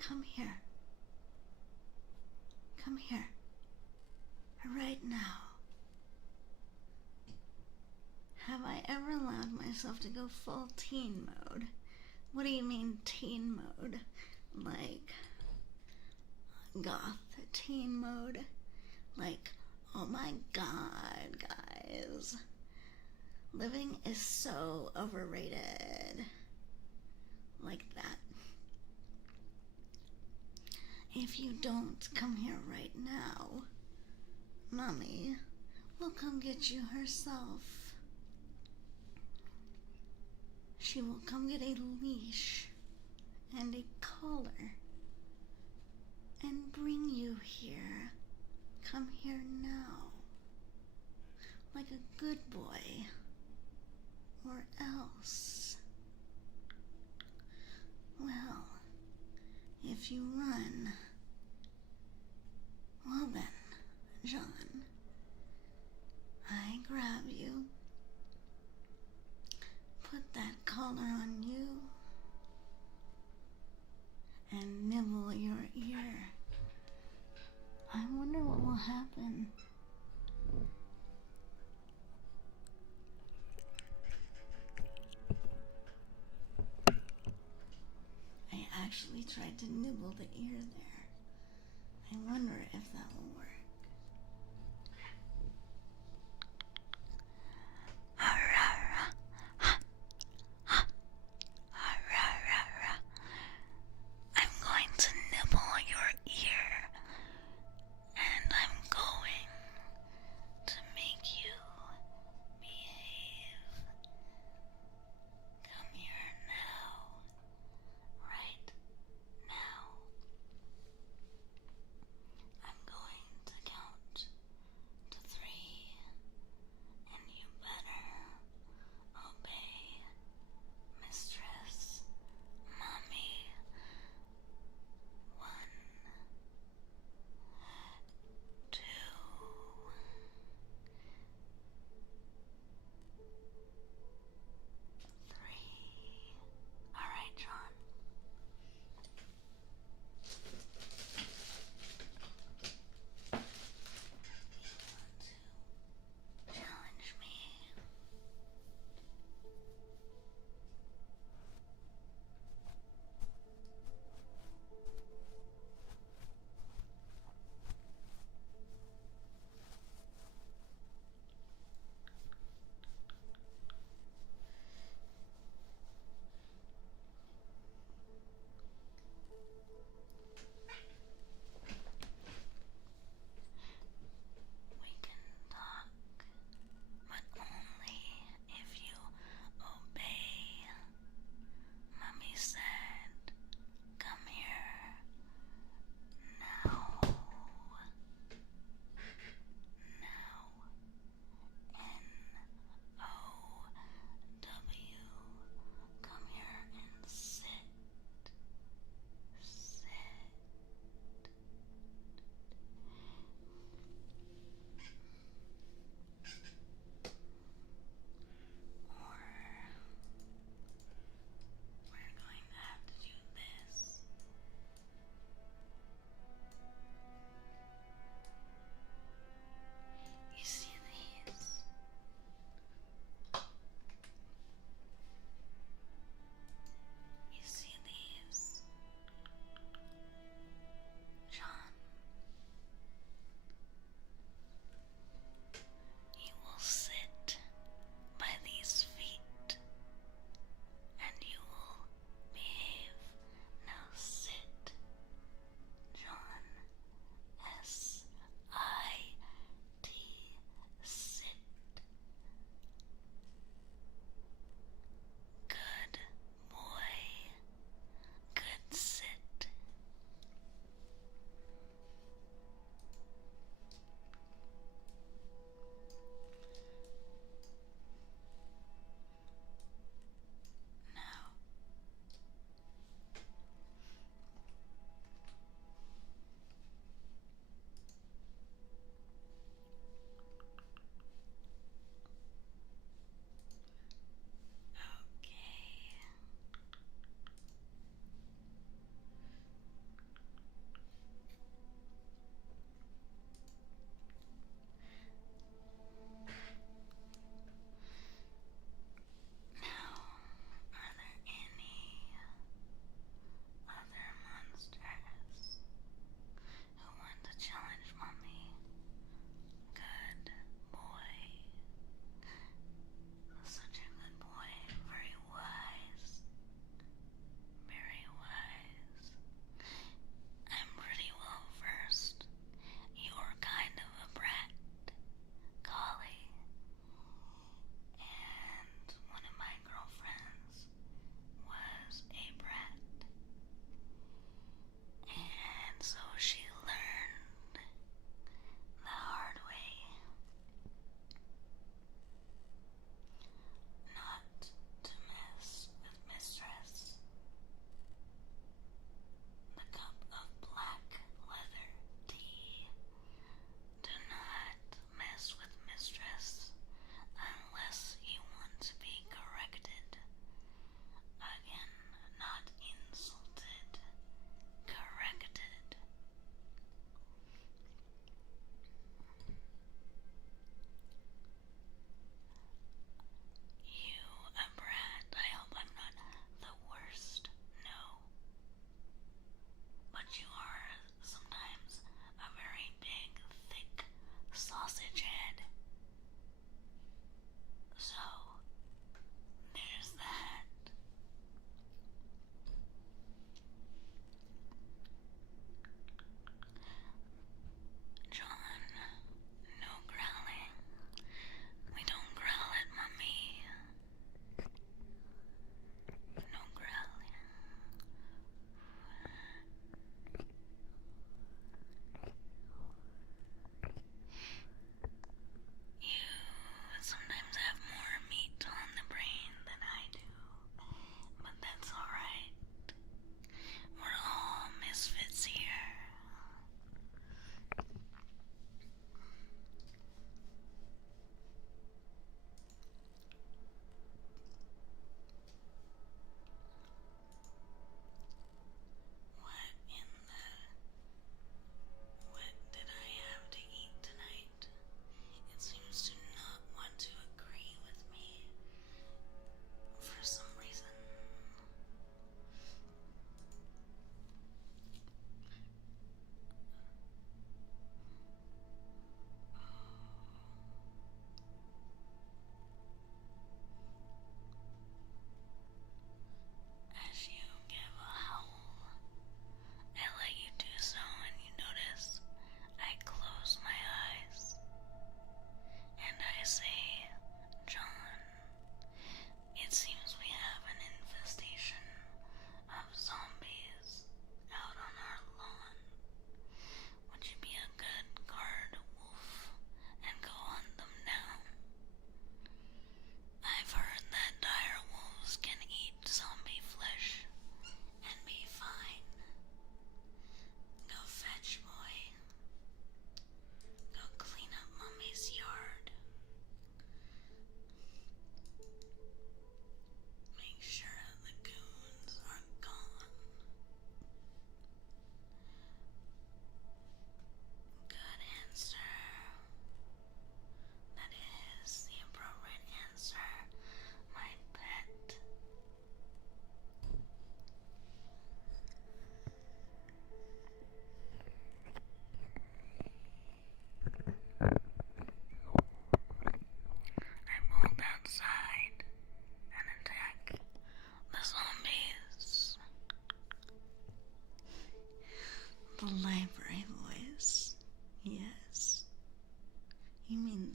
Come here. Come here. Right now. Have I ever allowed myself to go full teen mode? What do you mean teen mode? Like goth teen mode? Like, oh my god, guys. Living is so overrated. Like that. If you don't come here right now, Mommy will come get you herself. She will come get a leash and a collar and bring you here. Come here now. Like a good boy. Or else. Well, if you run, well then, John, I grab you, put that collar on you, and nibble your ear. I wonder what will happen. tried to nibble the ear there. I wonder if that will work. I'm going to nibble your ear, and I'm going to make you behave. Come here now, right now. I'm going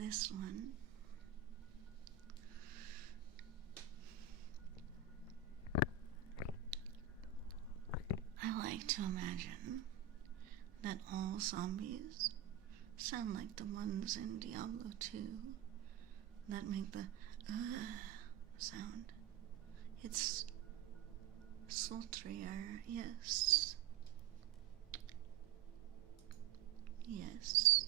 this one. I like to imagine that all zombies sound like the ones in Diablo 2 that make the sound. It's sultrier, yes. Yes.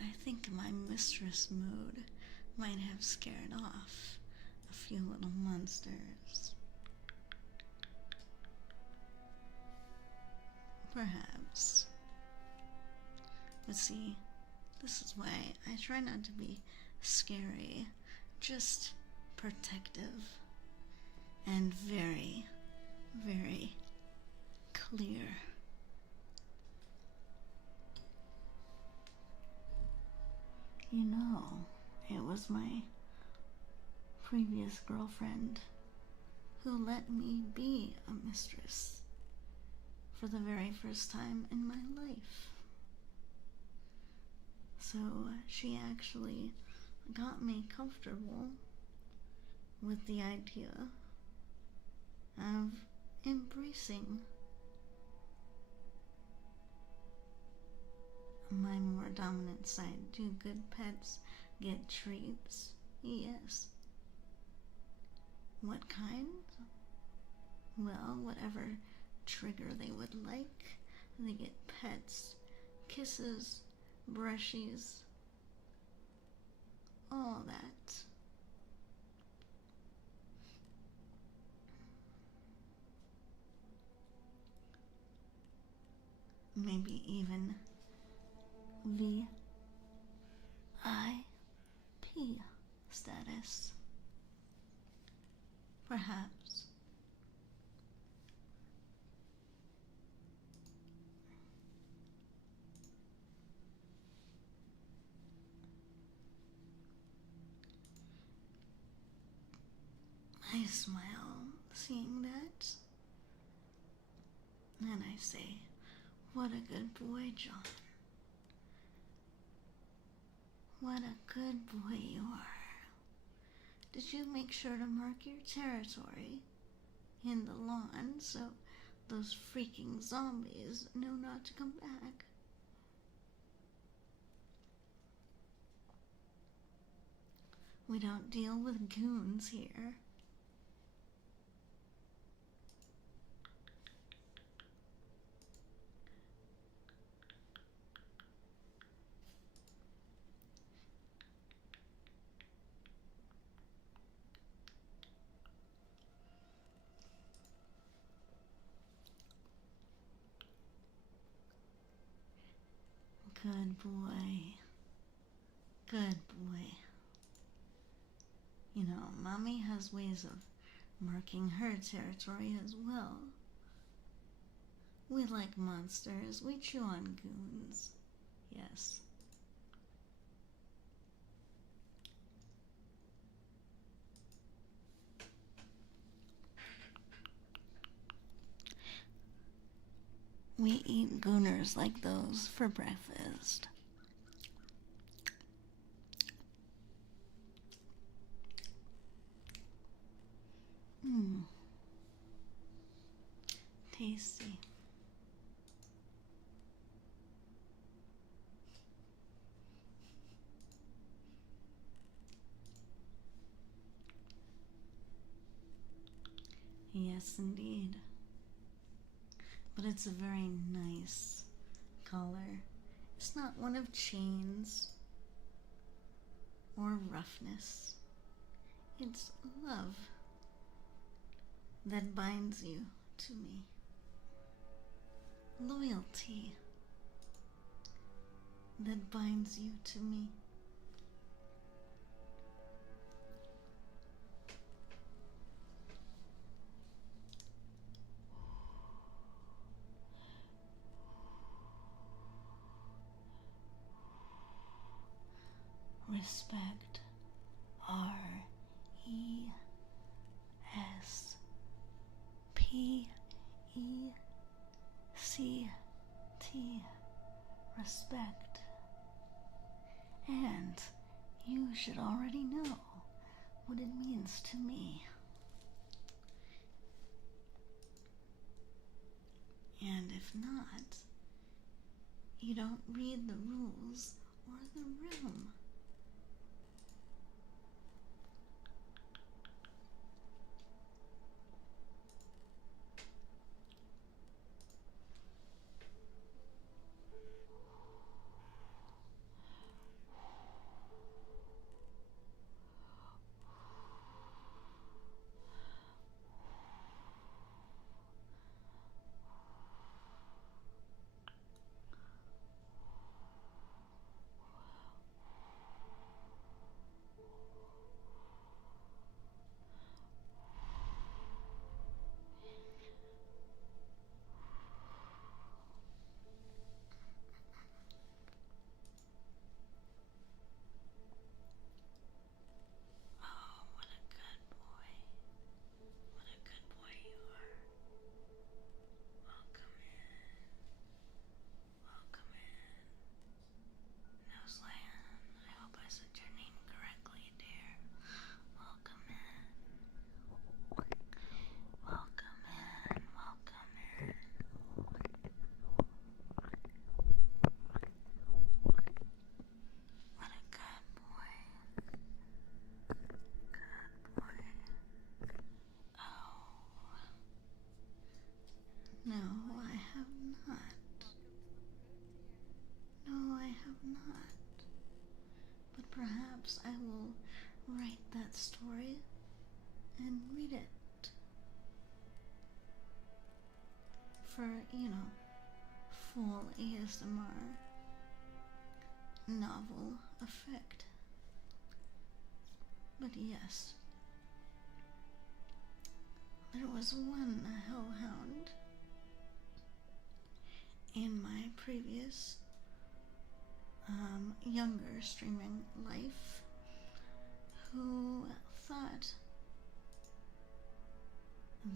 I think my mistress mood might have scared off a few little monsters. Perhaps. But see, this is why I try not to be scary, just protective and very, very clear. You know, it was my previous girlfriend who let me be a mistress for the very first time in my life. So she actually got me comfortable with the idea of embracing my more dominant side. Do good pets get treats? Yes. What kind? Well, whatever trigger they would like. They get pets, kisses, brushies, all that. Maybe even VIP status. Perhaps. I smile seeing that, and I say, what a good boy, John. What a good boy you are. Did you make sure to mark your territory in the lawn so those freaking zombies know not to come back? We don't deal with goons here. Good boy. Good boy. You know, Mommy has ways of marking her territory as well. We like monsters. We chew on goons. Yes. We eat gooners like those for breakfast. Tasty. Yes, indeed. But it's a very nice color. It's not one of chains or roughness. It's love that binds you to me. Loyalty that binds you to me. Respect. RESPECT. respect. And you should already know what it means to me. And if not, you don't read the rules or the room. Oh, what a good boy. What a good boy you are. Welcome in. Welcome in. Noslan, I hope I said your name correctly, dear. Welcome in. Welcome in. Welcome in. What a good boy. Good boy. Oh. No, I have not. No, I have not. But perhaps I will write that story and read it for, full ASMR novel effect. But yes, there was one hellhound in my previous younger streaming life who thought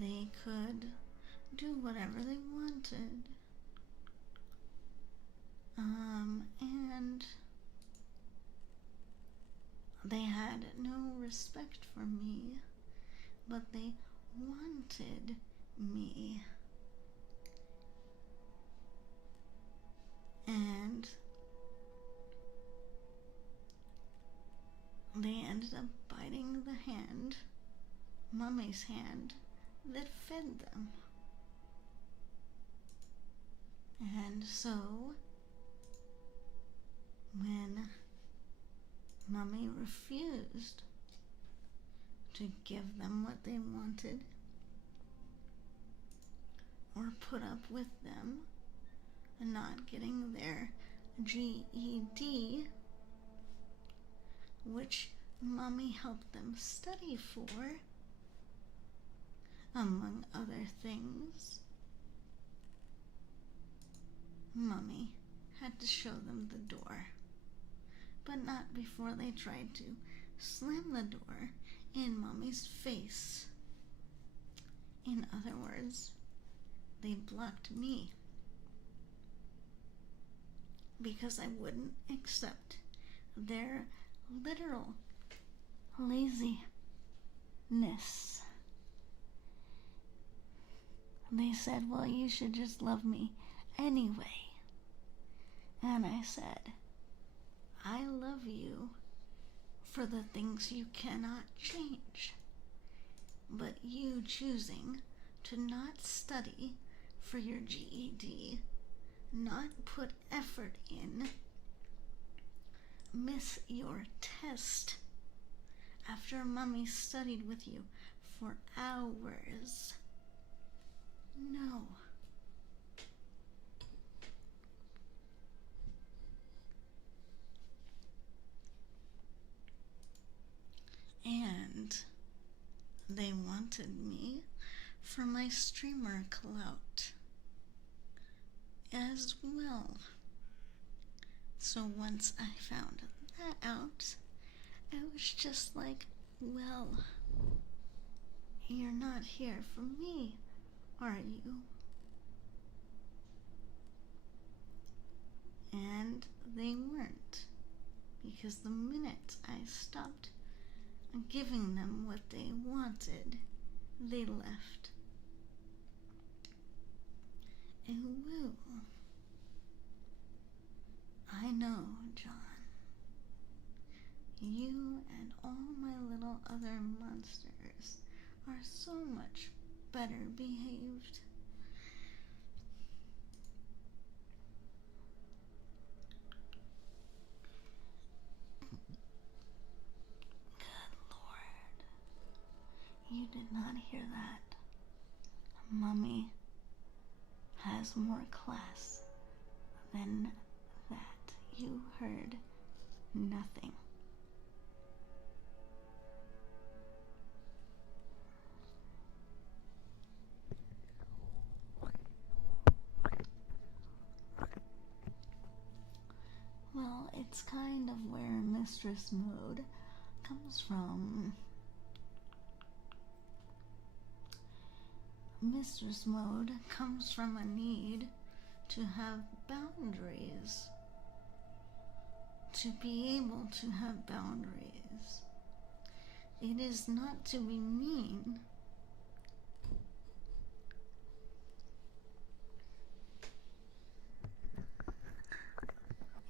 they could do whatever they wanted. And they had no respect for me, but they wanted me. And they ended up biting the hand, Mummy's hand, that fed them. And so, when Mummy refused to give them what they wanted or put up with them not getting their GED, which Mummy helped them study for, among other things, Mummy had to show them the door, but not before they tried to slam the door in Mummy's face. In other words, they blocked me because I wouldn't accept their literal laziness. They said, well, you should just love me anyway. And I said, I love you for the things you cannot change. But you choosing to not study for your GED, not put effort in, miss your test after Mummy studied with you for hours. No. And they wanted me for my streamer clout as well. So once I found that out, I was just like, well, you're not here for me, are you? because the minute I stopped giving them what they wanted, they left. Woo. I know, John. You and all my little other monsters are so much better behaved. Good Lord. You did not hear that. Mummy has more class than that. You heard nothing. Well, it's kind of where Mistress Mode comes from. Mistress Mode comes from a need to have boundaries. To be able to have boundaries. It is not to be mean.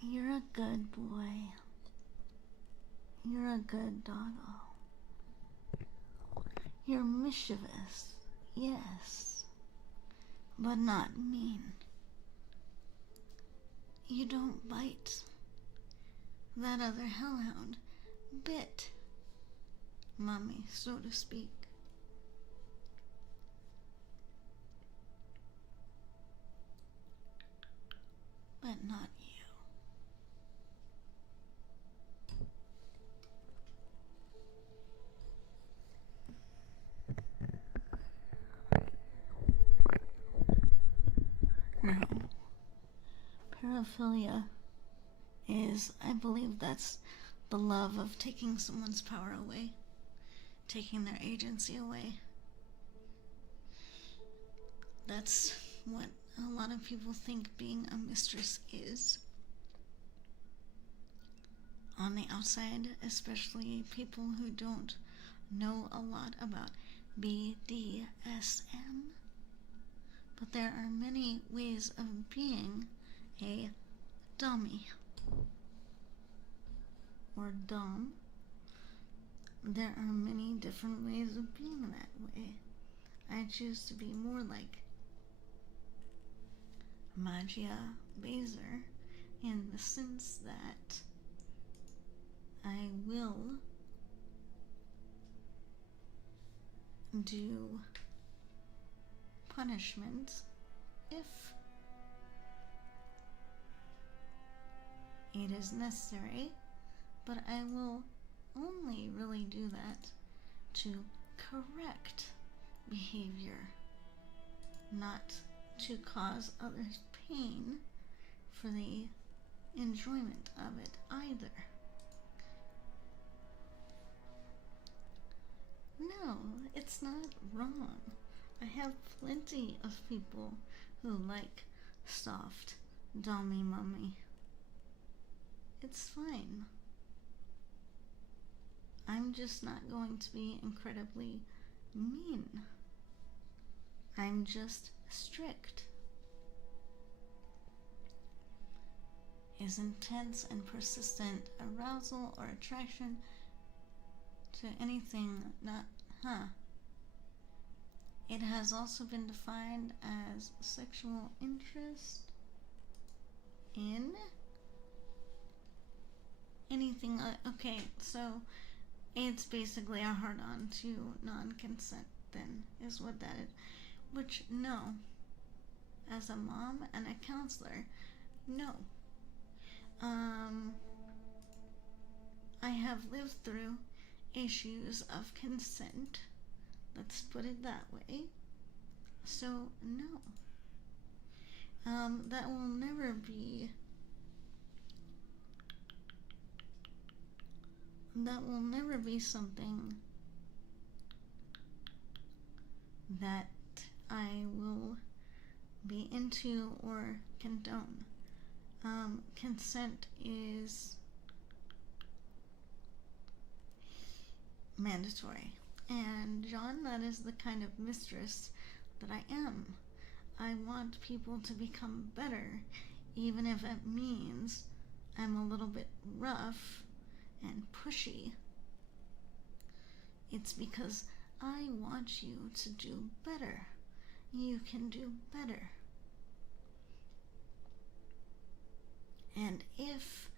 You're a good boy. You're a good doggo. You're mischievous, yes, but not mean. You don't bite. That other hellhound bit Mummy, so to speak. But not you. No. Paraphilia is, I believe that's the love of taking someone's power away, taking their agency away. That's what a lot of people think being a mistress is. On the outside, especially people who don't know a lot about BDSM. But there are many ways of being a dummy or dumb. There are many different ways of being that way. I choose to be more like Magia Baser in the sense that I will do punishment if it is necessary, but I will only really do that to correct behavior, not to cause others pain for the enjoyment of it either. No, it's not wrong. I have plenty of people who like soft, dummy mummy. It's fine. I'm just not going to be incredibly mean. I'm just strict. Is intense and persistent arousal or attraction to anything not, It has also been defined as sexual interest in anything. Okay, so it's basically a hard-on to non-consent then, is what that is. Which, no. As a mom and a counselor, no. I have lived through issues of consent. Let's put it that way. So, no. That will never be... That will never be something that I will be into or condone. Consent is mandatory. And John, that is the kind of mistress that I am. I want people to become better, even if it means I'm a little bit rough and pushy. It's because I want you to do better. You can do better. And if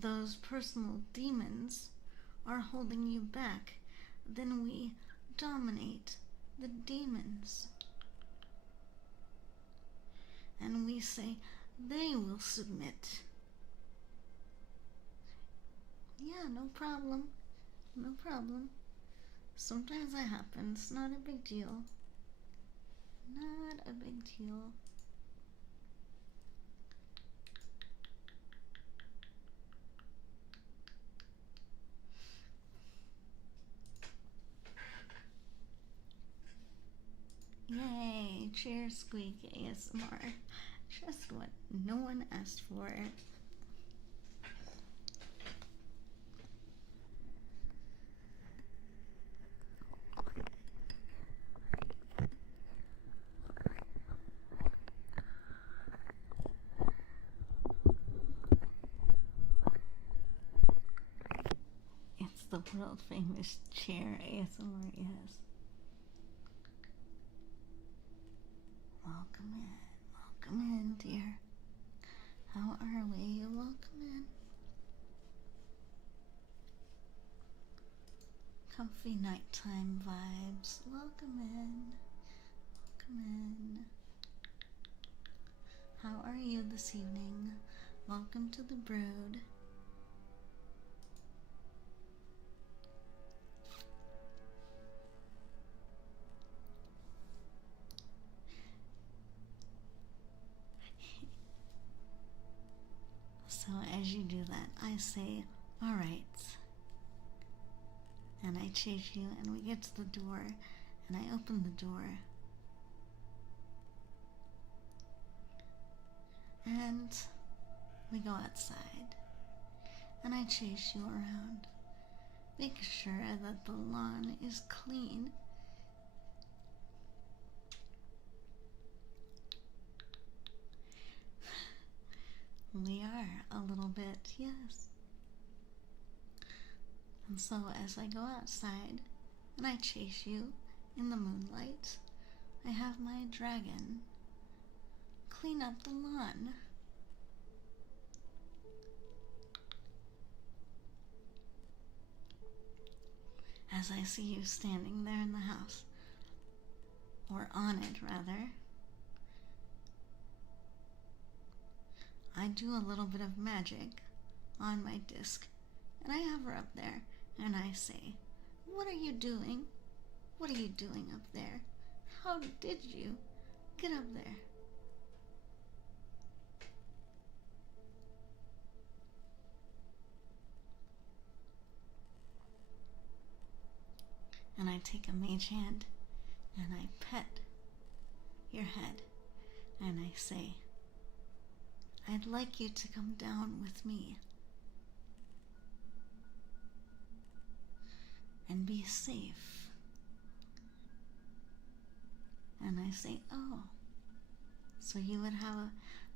those personal demons are holding you back, then we dominate the demons. And we say, they will submit. Yeah, no problem. No problem. Sometimes that happens. Not a big deal. Not a big deal. Yay, chair squeak ASMR. Just what no one asked for. It's the world famous chair ASMR, yes. Welcome in, dear. How are we? Welcome in. Comfy nighttime vibes. Welcome in. Welcome in. How are you this evening? Welcome to the Brood. So as you do that, I say, all right. And I chase you, and we get to the door, and I open the door. And we go outside, and I chase you around, make sure that the lawn is clean. We are a little bit, yes. And so as I go outside and I chase you in the moonlight, I have my dragon clean up the lawn. As I see you standing there in the house, or on it rather, I do a little bit of magic on my disc, and I hover up there, and I say, what are you doing? What are you doing up there? How did you get up there? And I take a mage hand, and I pet your head, and I say, I'd like you to come down with me and be safe. And I say, oh, so you would have a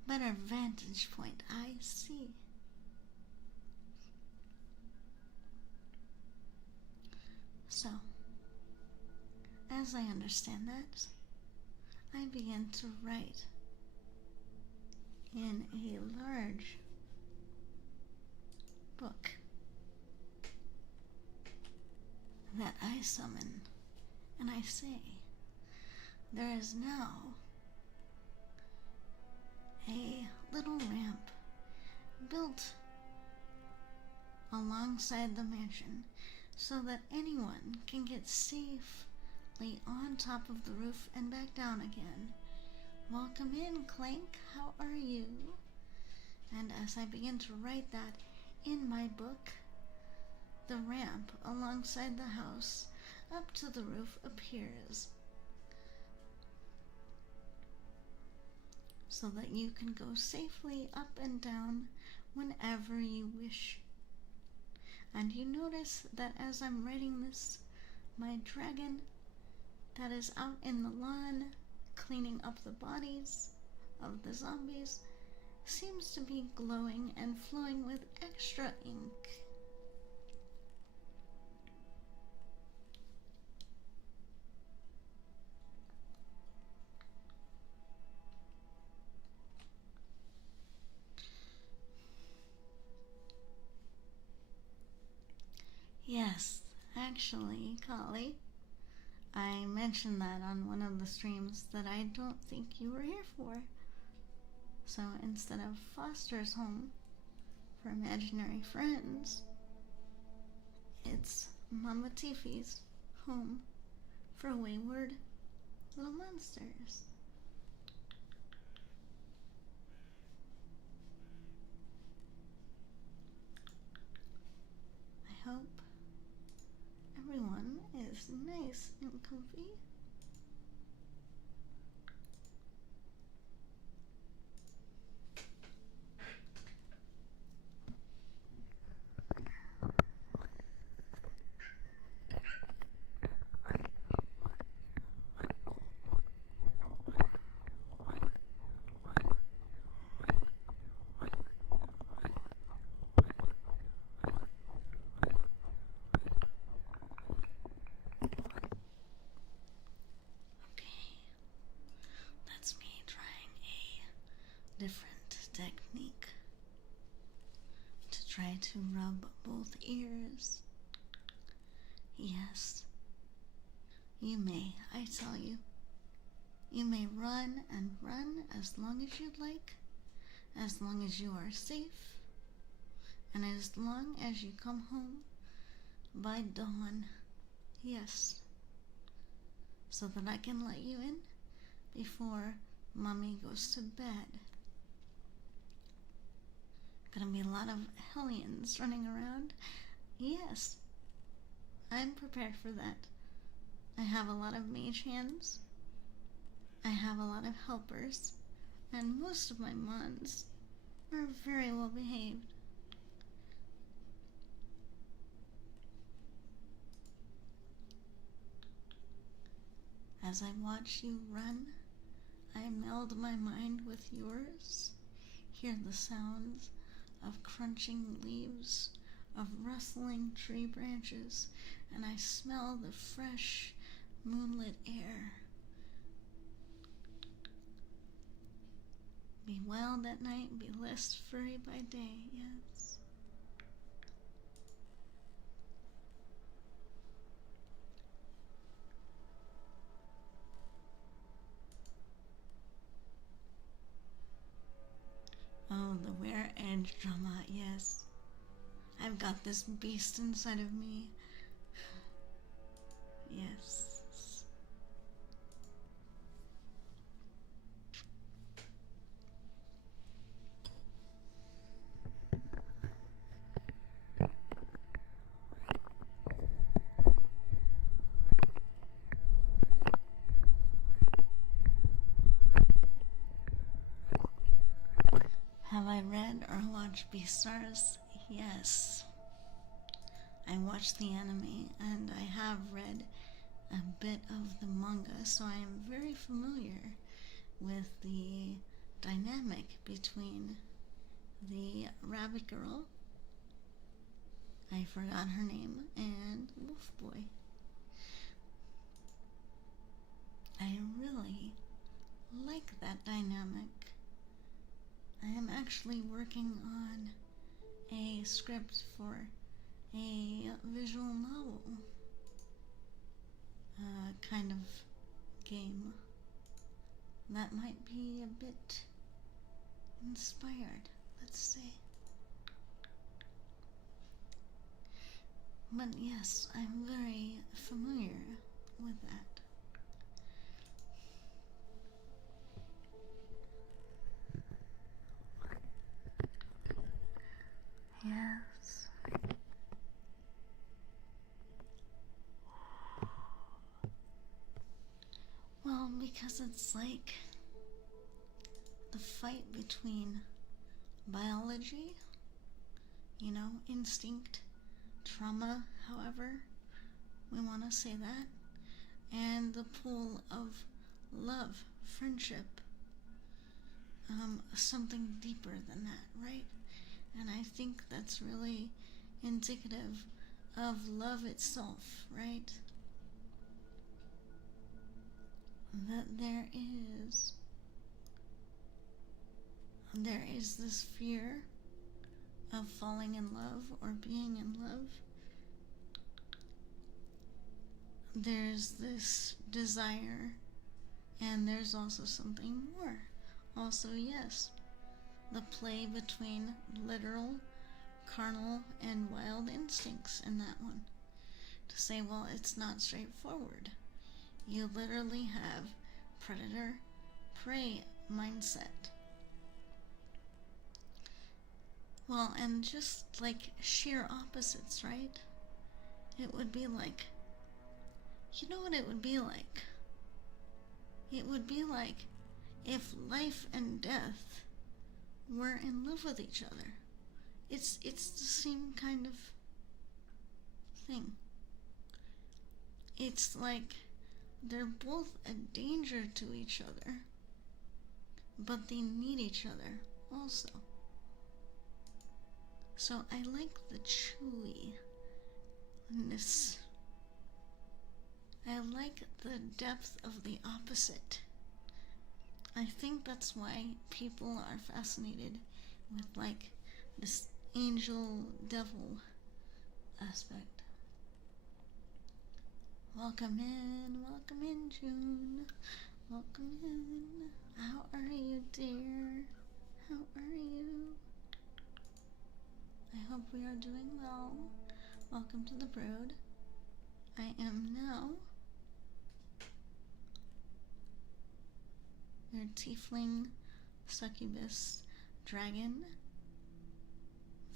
better vantage point. I see. So, as I understand that, I begin to write in a large book that I summon, and I say, there is now a little ramp built alongside the mansion so that anyone can get safely on top of the roof and back down again. Welcome in, Clank. How are you? And as I begin to write that in my book, the ramp alongside the house up to the roof appears, so that you can go safely up and down whenever you wish. And you notice that as I'm writing this, My dragon that is out in the lawn cleaning up the bodies of the zombies seems to be glowing and flowing with extra ink. Yes, actually, Kali, I mentioned that on one of the streams that I don't think you were here for. So instead of Foster's home for imaginary friends, it's Mama Tiffy's home for wayward little monsters. I hope everyone is nice and comfy. That's me trying a different technique to try to rub both ears. Yes, you may, I tell you. You may run and run as long as you'd like, as long as you are safe, and as long as you come home by dawn. Yes, so that I can let you in before Mommy goes to bed. Gonna be a lot of hellions running around. Yes, I'm prepared for that. I have a lot of mage hands. I have a lot of helpers. And most of my mons are very well behaved. As I watch you run, I meld my mind with yours, hear the sounds of crunching leaves, of rustling tree branches, and I smell the fresh, moonlit air. Be wild at night, be less furry by day, yes. Oh, the Where Edge drama, yes. I've got this beast inside of me. Yes. Have I read or watched Beastars? Yes. I watched the anime and I have read a bit of the manga, so I am very familiar with the dynamic between the rabbit girl, I forgot her name, and Wolf Boy. I really like that dynamic. I am actually working on a script for a visual novel kind of game that might be a bit inspired, let's say. But yes, I'm very familiar with that. Yes. Well, because it's like the fight between biology, instinct, trauma, however, We want to say that. And the pool of love, friendship, something deeper than that, right? And I think that's really indicative of love itself, right? That there is this fear of falling in love or being in love. There's this desire, and there's also something more. Also, yes, the play between literal, carnal, and wild instincts in that one. To say, well, it's not straightforward. You literally have predator prey mindset. Well, and just like sheer opposites, right? It would be like, you know what it would be like? It would be like if life and death were in love with each other. It's the same kind of thing. It's like they're both a danger to each other, but they need each other also. So I like the chewiness. I like the depth of the opposite. I think that's why people are fascinated with like this angel devil aspect. Welcome in, June. Welcome in. How are you, dear? How are you? I hope we are doing well. Welcome to the Brood. I am now your tiefling, succubus, dragon,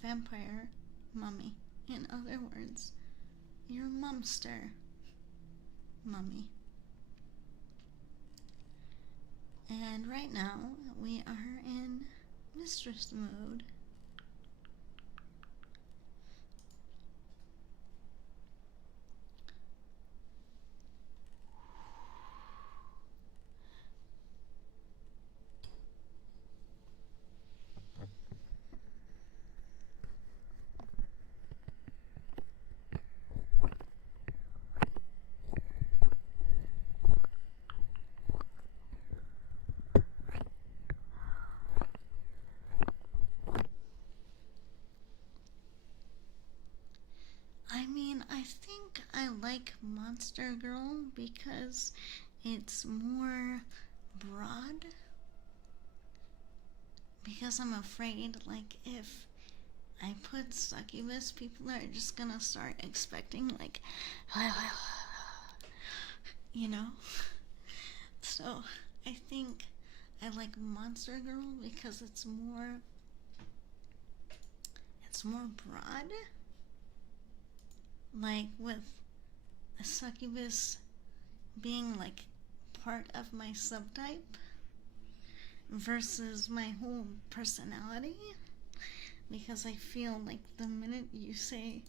vampire, mummy. In other words, your mumster mummy. And right now we are in mistress mode. I think I like Monster Girl because it's more broad. Because I'm afraid, like, if I put succubus, people are just gonna start expecting, like, you know? So, I think I like Monster Girl because it's more broad. Like, with a succubus being, like, part of my subtype versus my whole personality. Because I feel like the minute you say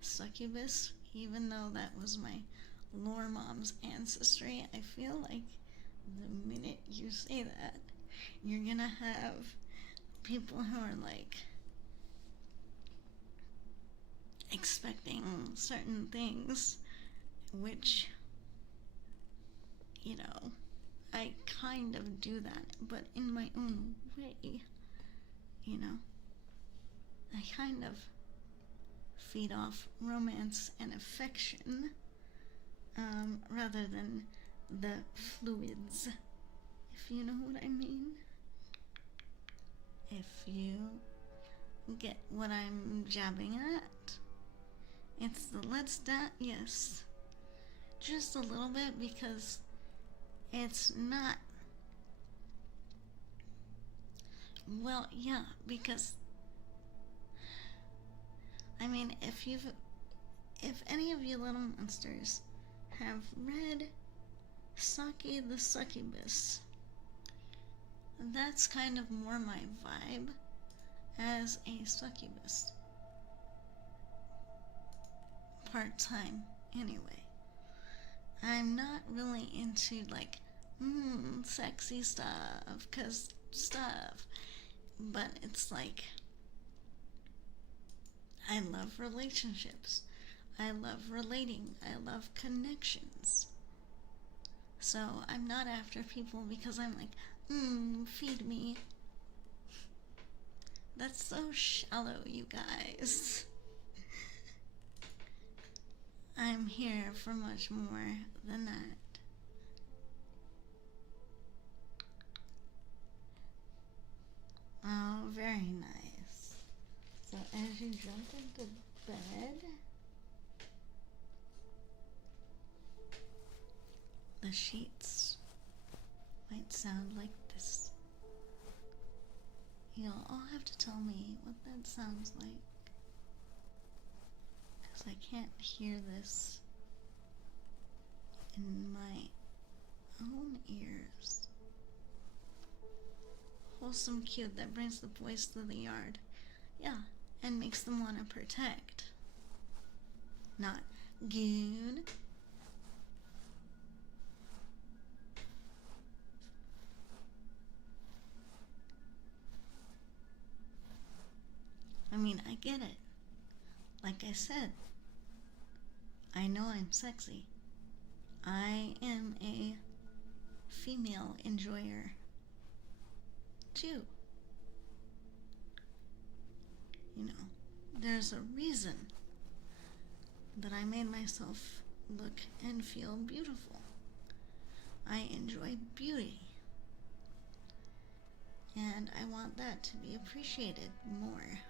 succubus, even though that was my lore mom's ancestry, I feel like the minute you say that, you're gonna have people who are like expecting certain things, which, you know, I kind of do that, but in my own way, you know. I kind of feed off romance and affection, rather than the fluids, if you know what I mean. If you get what I'm jabbing at. It's the let's dance, yes. Just a little bit, because it's not, well, yeah, because, I mean, if any of you little monsters have read Saki the Succubus, that's kind of more my vibe as a succubus. Part-time, anyway. I'm not really into like, sexy stuff, cause stuff. But it's like, I love relationships. I love relating. I love connections. So I'm not after people because I'm like, feed me. That's so shallow, you guys. I'm here for much more than that. Oh, very nice. So as you jump into bed, the sheets might sound like this. You'll all have to tell me what that sounds like, because I can't hear this in my own ears. Wholesome, cute, that brings the boys to the yard. Yeah, and makes them want to protect. Not goon. I mean, I get it. Like I said, I know I'm sexy. I am a female enjoyer, too. You know, there's a reason that I made myself look and feel beautiful. I enjoy beauty. And I want that to be appreciated more.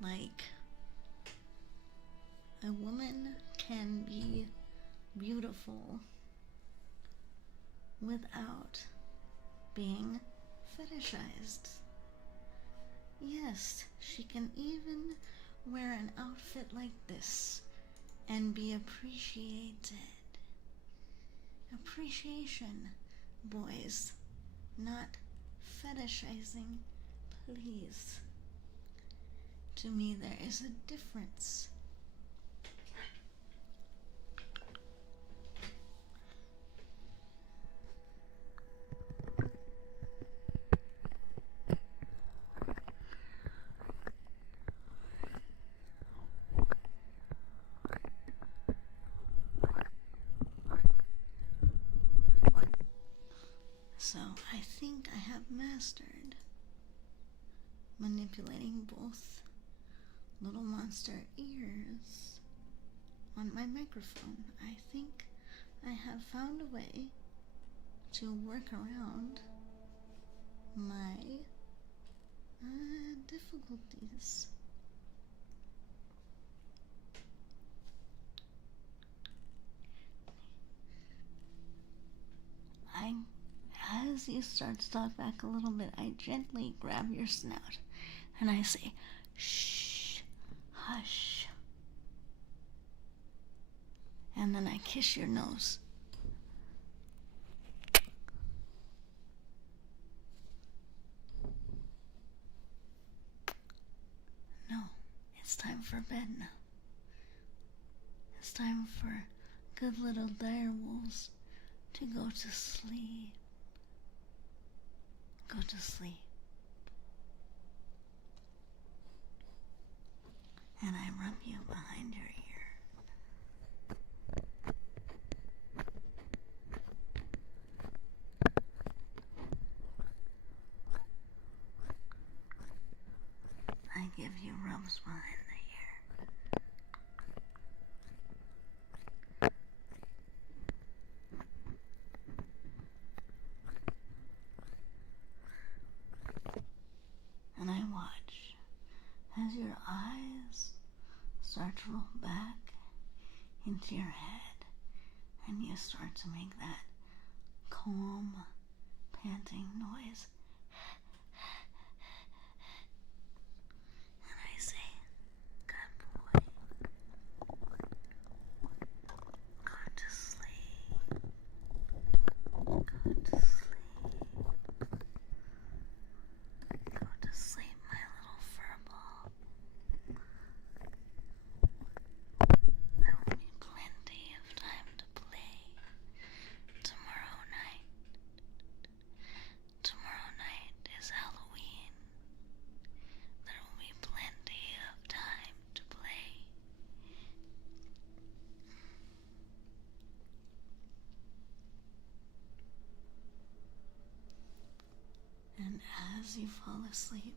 Like, a woman can be beautiful without being fetishized. Yes, she can even wear an outfit like this and be appreciated. Appreciation, boys, not fetishizing, please. To me, there is a difference. So I think I have mastered manipulating both little monster ears on my microphone. I think I have found a way to work around my difficulties. As you start to talk back a little bit, I gently grab your snout and I say, shh, hush. And then I kiss your nose. No, it's time for bed now. It's time for good little direwolves to go to sleep. Go to sleep. And I rub you behind your ear. I give you rubs behind the ear. And I watch as your eyes start to roll back into your head and you start to make that calm, panting noise. And I say, good boy, go to sleep, go to sleep, go to sleep, my as you fall asleep,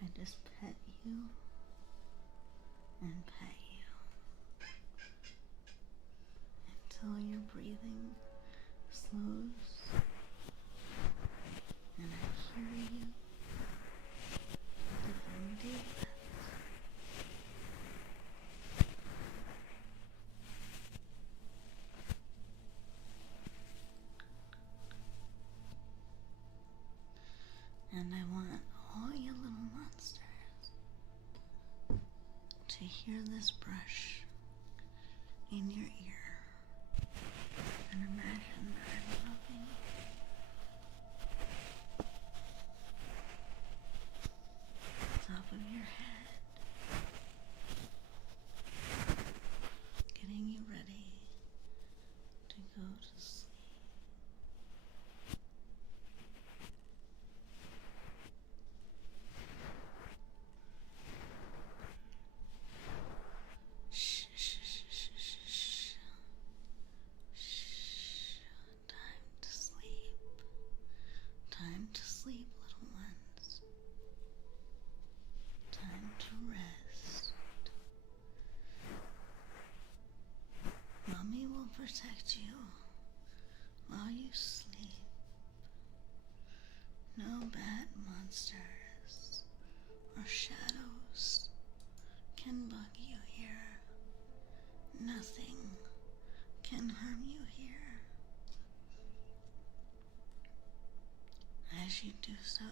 I just pet you and pet you until your breathing slows and I hear you taking deep breaths. And I want all you little monsters to hear this brush in your ear and imagine that I'm rubbing the top of your head, getting you ready to go to sleep. Shh, shh, shh, shh, shh, shh. Time to sleep. Time to sleep, little ones. Time to rest. Mommy will protect you while you sleep. No bad monsters or shadows can bug you here. Nothing can harm you here. As you do so,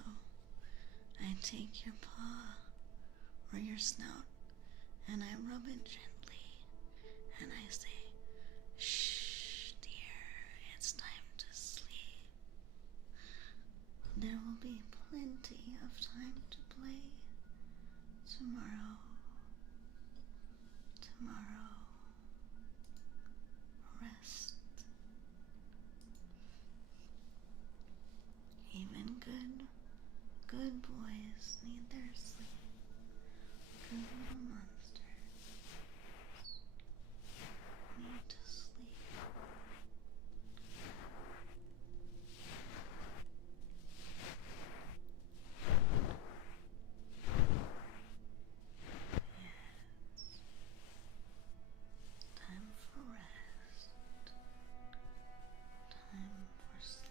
I take your paw or your snout and I rub it gently and I say, shh, dear, it's time to sleep. There will be plenty of time to play tomorrow. Tomorrow. Rest. Even good boys need their sleep. Good little monsters need to sleep. Yes. Time for rest. Time for sleep.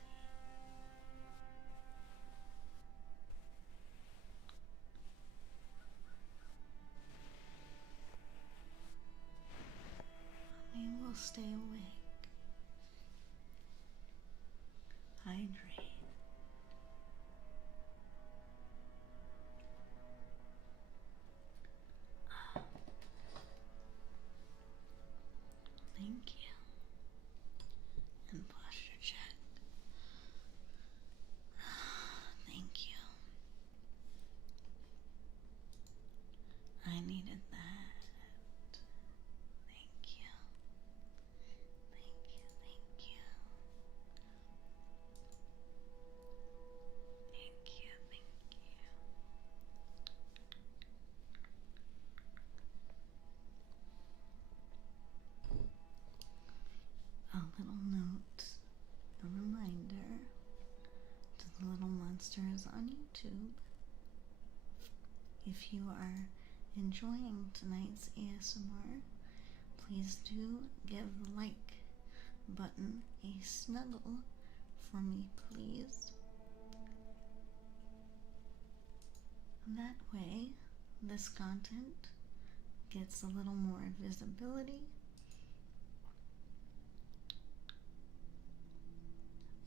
We will stay awake. Hydrate. Thank you. And posture check. Thank you. I needed that. Thank you. Thank you, thank you. Thank you, thank you. A little note, a reminder to the little monsters on YouTube. If you are enjoying tonight's ASMR, please do give the like button a snuggle for me, please. That way, this content gets a little more visibility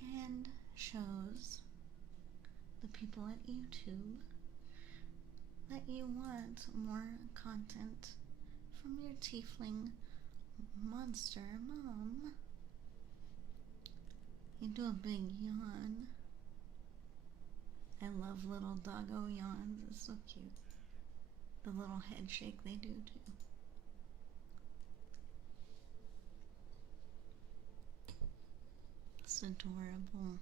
and shows the people at YouTube that you want more content from your tiefling monster mom. You do a big yawn. I love little doggo yawns. It's so cute. The little head shake they do too. It's adorable.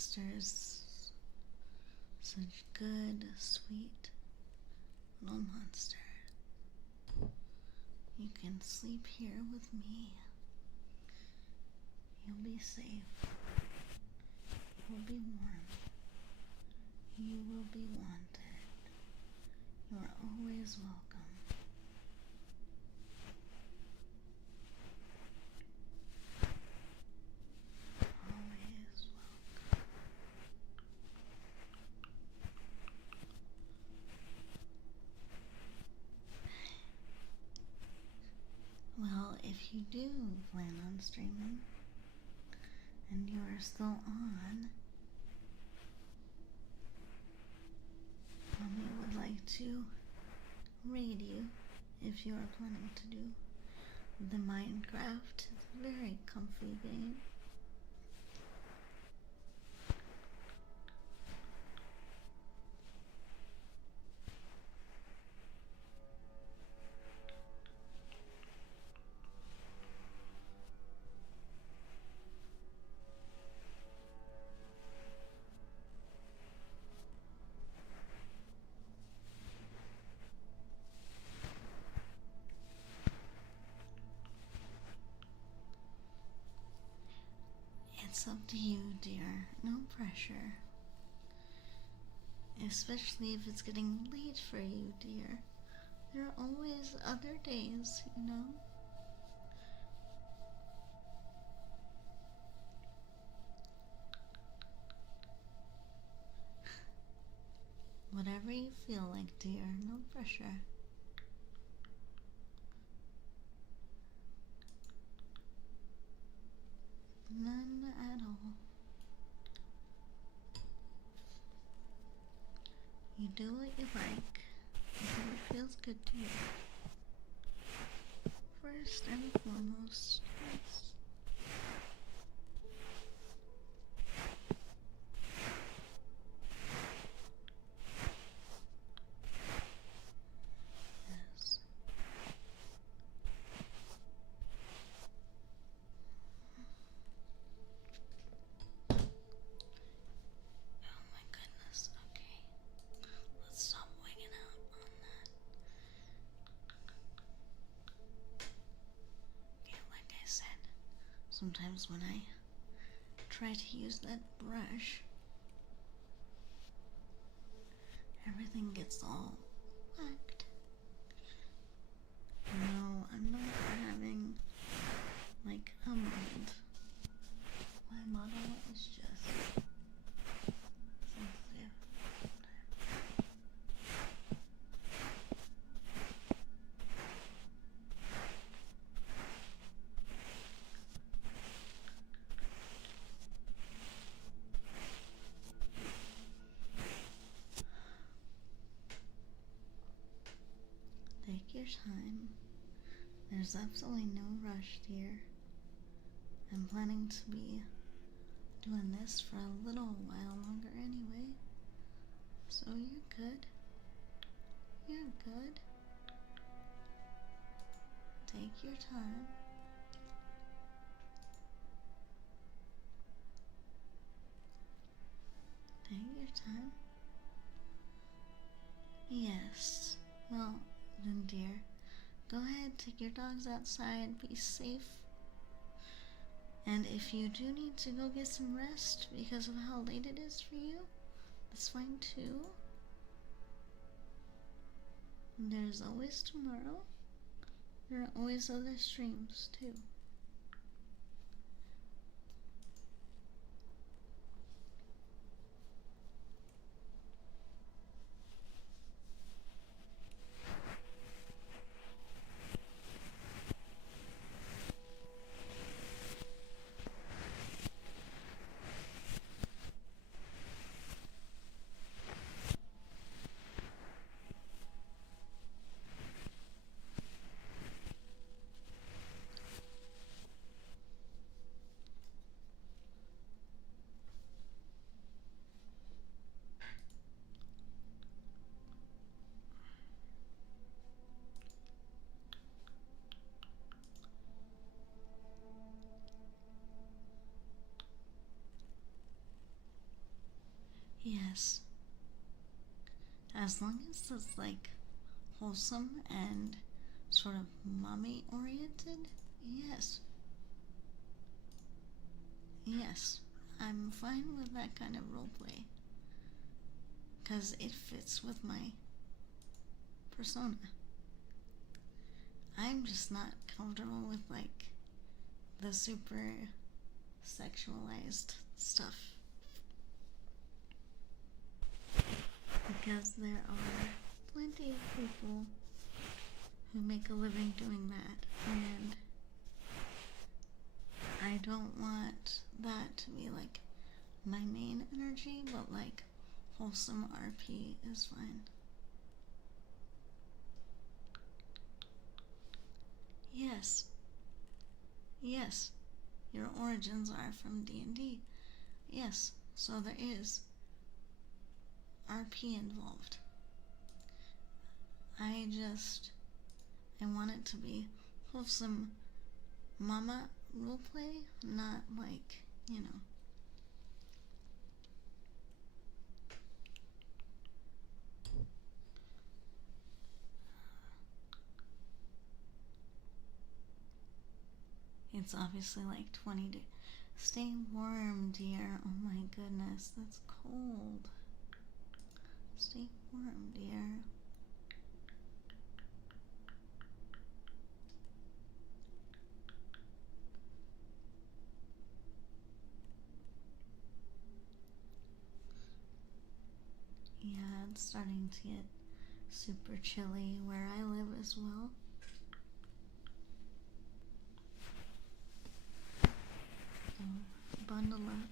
monsters. Such good, sweet little monster. You can sleep here with me. You'll be safe. You'll be warm. You will be wanted. You are always welcome. Always welcome. Well, if you do plan on streaming and you are still on, Mommy would like to raid you if you are planning to do the Minecraft. It's a very comfy game. It's up to you, dear. No pressure. Especially if it's getting late for you, dear. There are always other days, you know? Whatever you feel like, dear. No pressure. None at all. You do what you like. You do what feels good to you. First and foremost, yes. Yes. Oh my goodness, okay. Let's stop wigging out on that. Okay, like I said, sometimes when I try to use that brush, everything gets all whacked. No, I'm not having like a moment. My model is just sensitive. Take your time. There's absolutely no rush, dear. I'm planning to be doing this for a little while longer anyway. So you're good. You're good. Take your time. Take your time. Yes. Well, then, dear, go ahead, take your dogs outside, be safe. And if you do need to go get some rest because of how late it is for you, that's fine too. There's always tomorrow. There are always other streams too. Yes. As long as it's like wholesome and sort of mommy oriented, yes. Yes. I'm fine with that kind of role play. Because it fits with my persona. I'm just not comfortable with like the super sexualized stuff. Because there are plenty of people who make a living doing that, and I don't want that to be like my main energy, but like wholesome RP is fine. Yes. Yes. Your origins are from D&D. Yes. So there is RP involved. I want it to be wholesome mama roleplay, not like, you know. It's obviously like 20 degrees. Stay warm, dear. Oh my goodness, that's cold. Stay warm, dear. Yeah, it's starting to get super chilly where I live as well. So bundle up.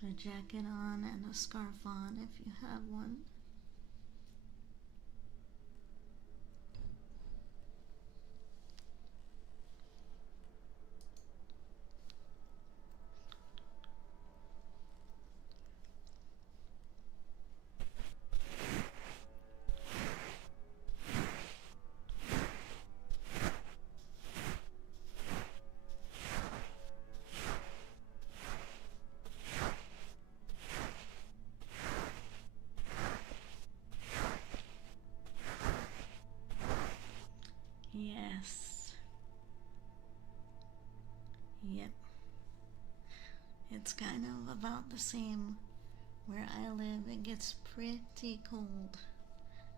Put a jacket on and a scarf on if you have one. Yes. Yep. It's kind of about the same where I live. It gets pretty cold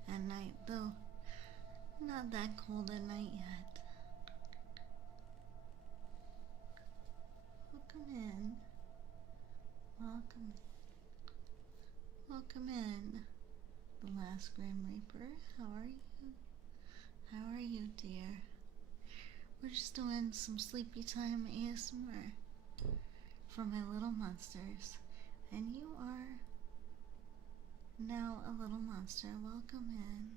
at night, though not that cold at night yet. Welcome in. Welcome. Welcome in, the last Grim Reaper. How are you? How are you, dear? We're just doing some sleepy time ASMR for my little monsters. And you are now a little monster. Welcome in.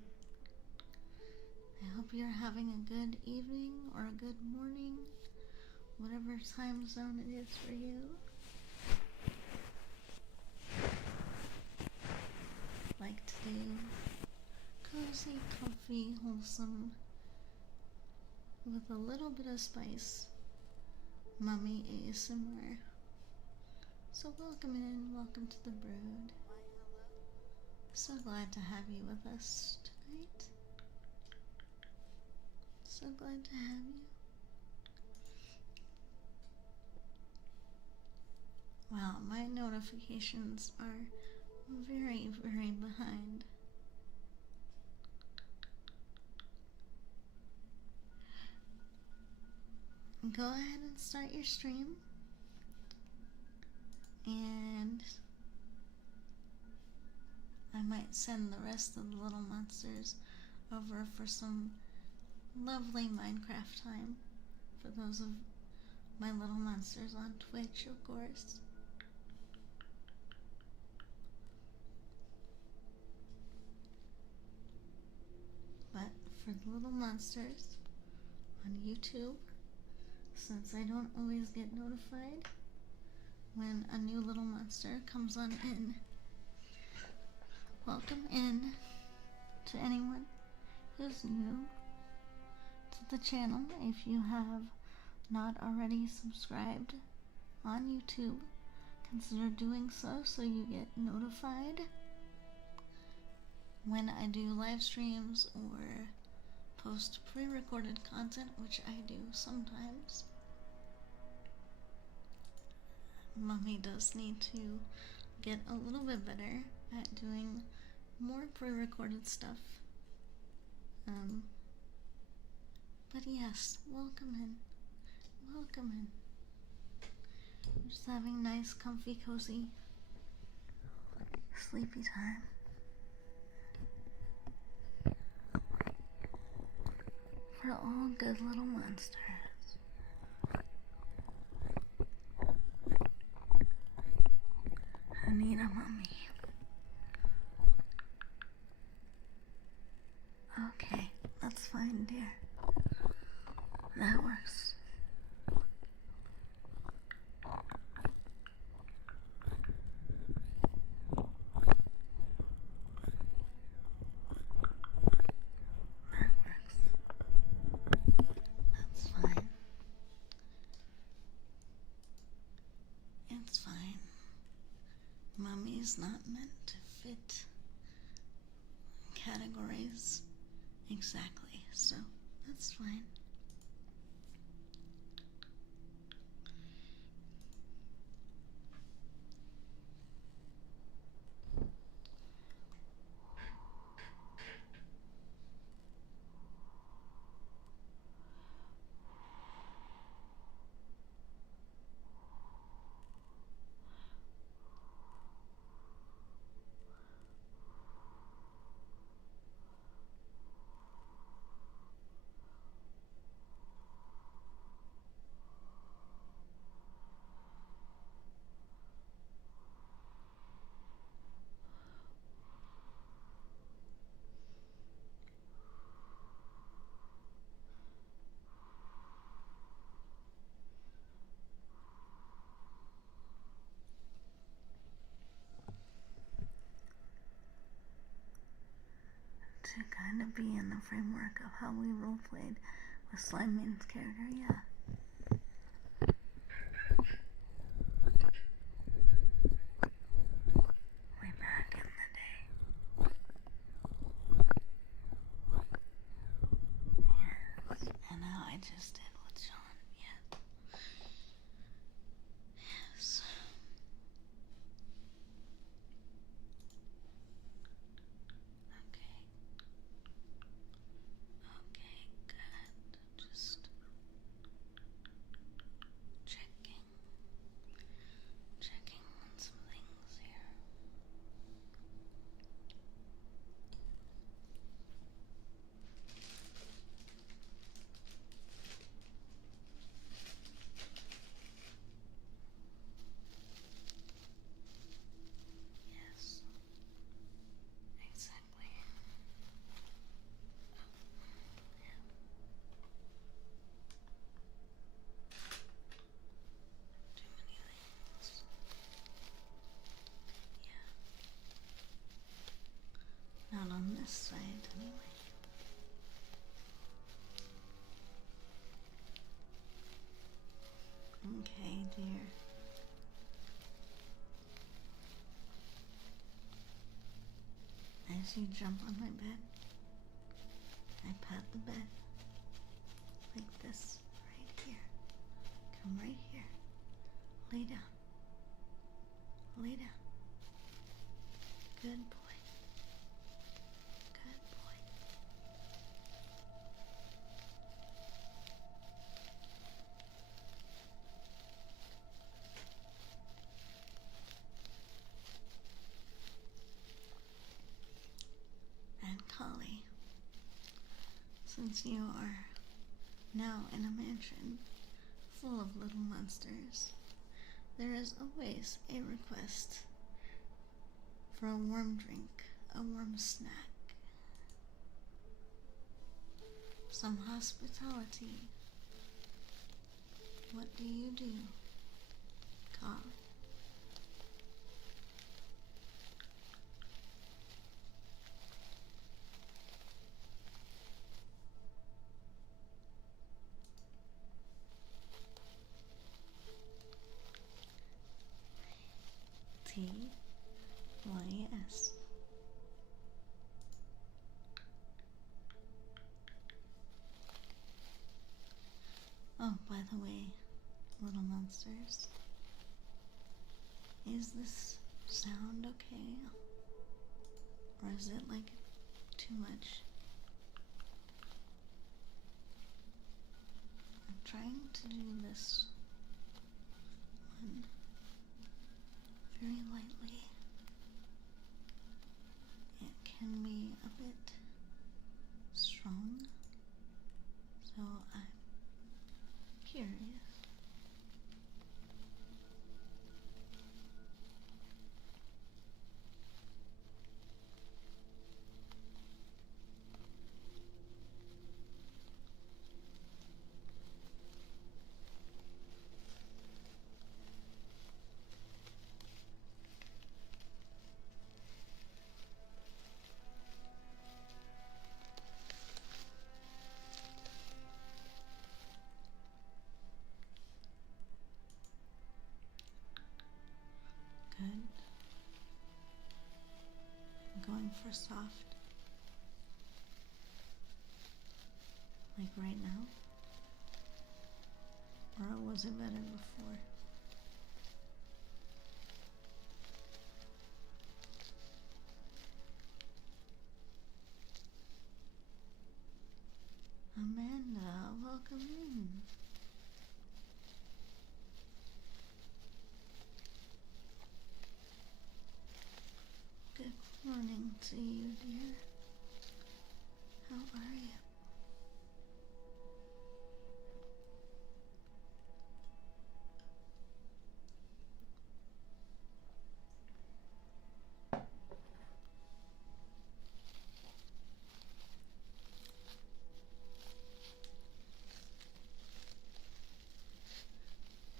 I hope you're having a good evening or a good morning, whatever time zone it is for you. Like to do cozy, comfy, wholesome, with a little bit of spice, mummy ASMR. So welcome in, welcome to the Brood. So glad to have you with us tonight. So glad to have you. Wow, my notifications are very, very behind. Go ahead and start your stream. And I might send the rest of the little monsters over for some lovely Minecraft time. For those of my little monsters on Twitch, of course. But for the little monsters on YouTube, since I don't always get notified when a new little monster comes on in, welcome in to anyone who's new to the channel. If you have not already subscribed, on YouTube, consider doing so you get notified when I do live streams or post pre-recorded content, which I do sometimes. Mommy does need to get a little bit better at doing more pre-recorded stuff. But yes, welcome in. Welcome in. Just having nice, comfy, cozy, sleepy time. For all good little monsters. Who need a mommy. Okay, that's fine, dear. That works. That works. That's fine. It's fine. Mummy's not meant to fit categories exactly, so that's fine. To kind of be in the framework of how we roleplayed with Slime Main's character, yeah. Way back in the day. Yes, and how I just did with Sean, yeah. Yes. Okay. Okay, good. Just checking on some things here. Yes, exactly. Yeah. Too many things. Yeah. Not on this side, anyway. Okay, dear. As you jump on my bed, I pat the bed like this, right here. Come right here. Lay down. Lay down. Good boy. Good boy. And Collie, since you are now in a mansion full of little monsters, there is always a request for a warm drink, a warm snack, some hospitality. What do you do, Collie? the way, little monsters, is this sound okay? Or is it like too much? I'm trying to do this one very lightly. It can be a bit strong, so I'm curious. Good. I'm going for soft. Like right now? Or was it better before? Amanda, welcome in. Good morning to you, dear. How are you?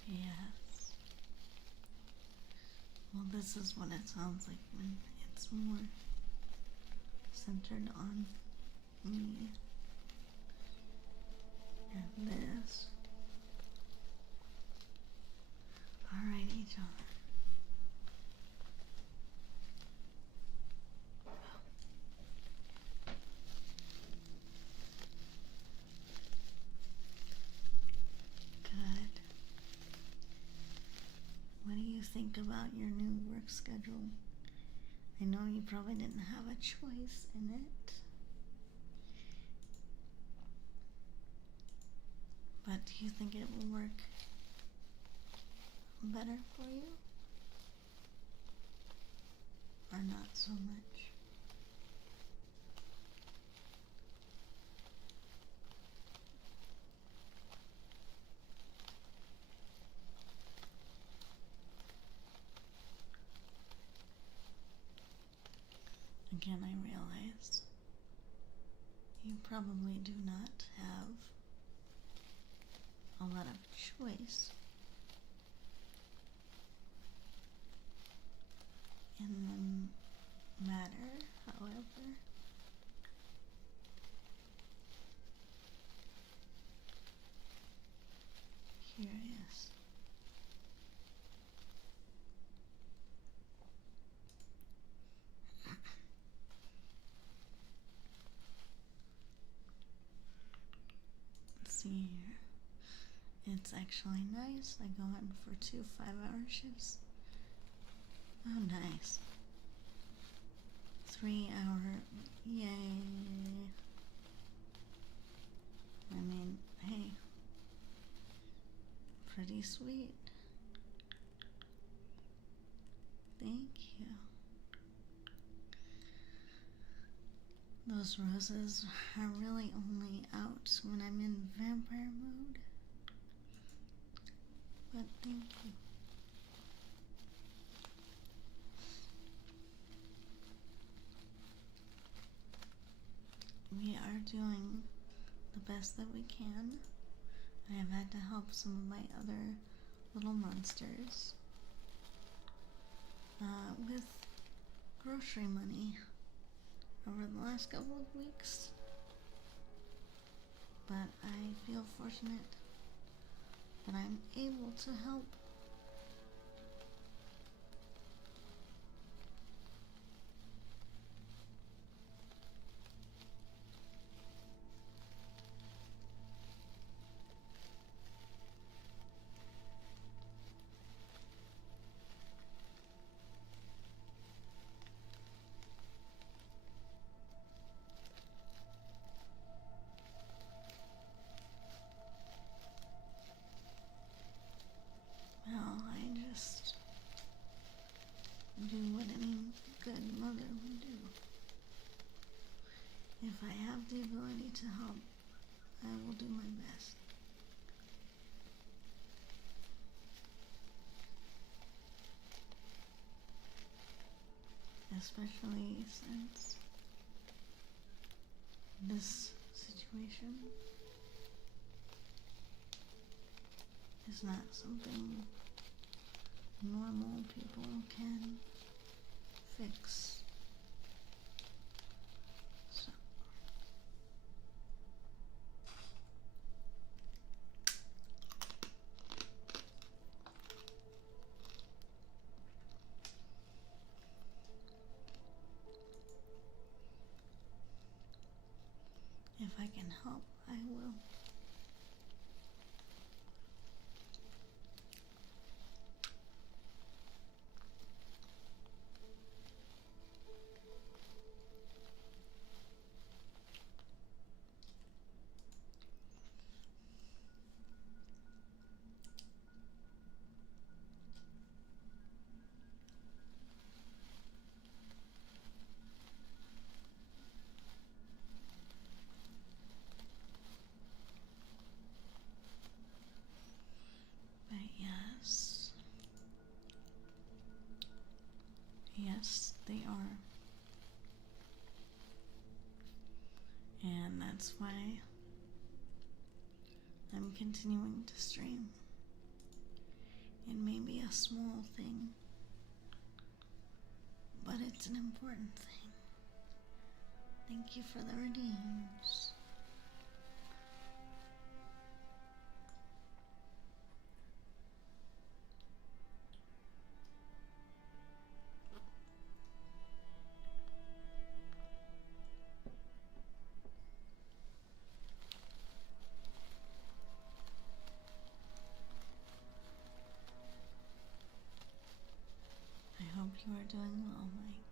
Yes. Well, this is what it sounds like when it's more centered on me. And this. Alrighty, John. Good. What do you think about your new work schedule? I know you probably didn't have a choice in it, but do you think it will work better for you? Or not so much? Again, I realize you probably do not have a lot of choice in the matter, however. Curious. Let's see here. It's actually nice. I go in for 2 5-hour shifts. Oh, nice. 3-hour, yay. I mean, hey, pretty sweet. Thank you. Those roses are really only out when I'm in vampire mode. But thank you. We are doing the best that we can. I have had to help some of my other little monsters with grocery money over the last couple of weeks. But I feel fortunate that I'm able to help. If I have the ability to help, I will do my best. Especially since this situation is not something normal people can fix. So if I can help, I will. But yes. Yes, they are. And that's why I'm continuing to stream. It may be a small thing, but it's an important thing. Thank you for the redeems. I hope you are doing well, Mike.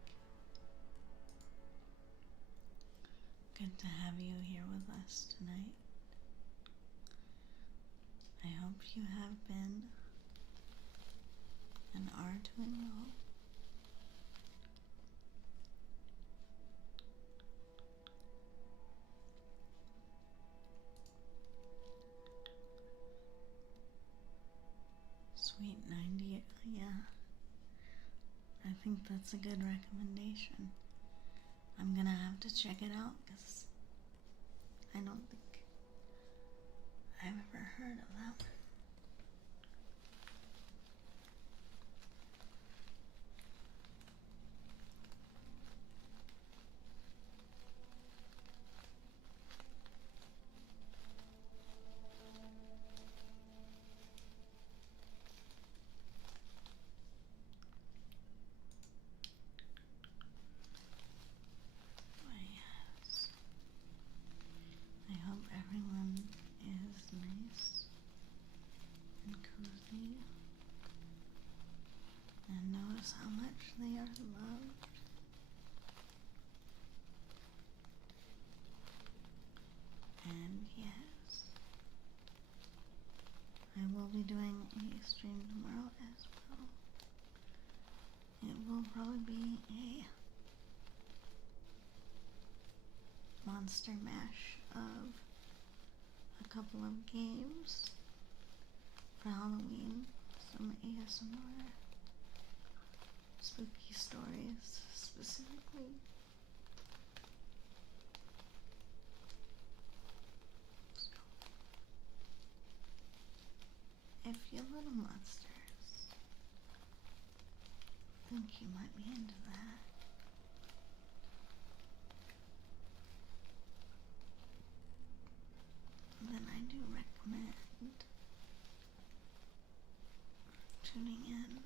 Good to have you here with us tonight. I hope you have been and are doing well. Sweet 90, yeah. I think that's a good recommendation. I'm gonna have to check it out because I don't think I've ever heard of that one. Why, yes. I hope everyone is nice and cozy and knows how much they are loved. And yes, I will be doing a stream tomorrow as well. It will probably be a monster mash of a couple of games for Halloween, some ASMR, spooky stories specifically. So, if you little monsters think you might be into that, then I do recommend tuning in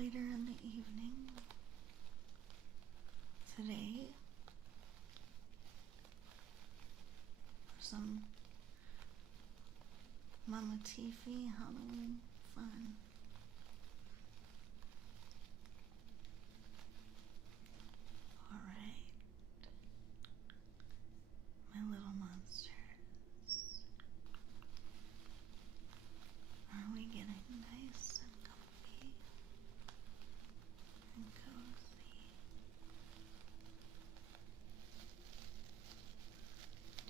later in the evening today for some Mama Tiffy Halloween fun. Alright, my little monsters. Are we getting nice and comfy and cozy?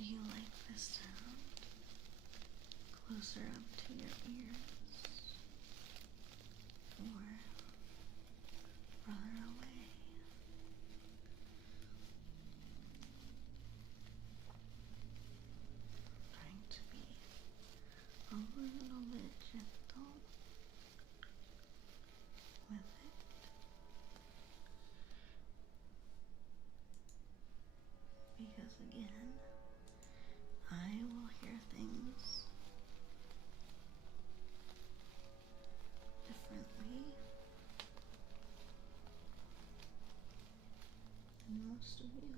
Do you like this sound? Closer up to your ears? Or farther away? Trying to be a little bit gentle with it. Because again, I will hear things differently than most of you.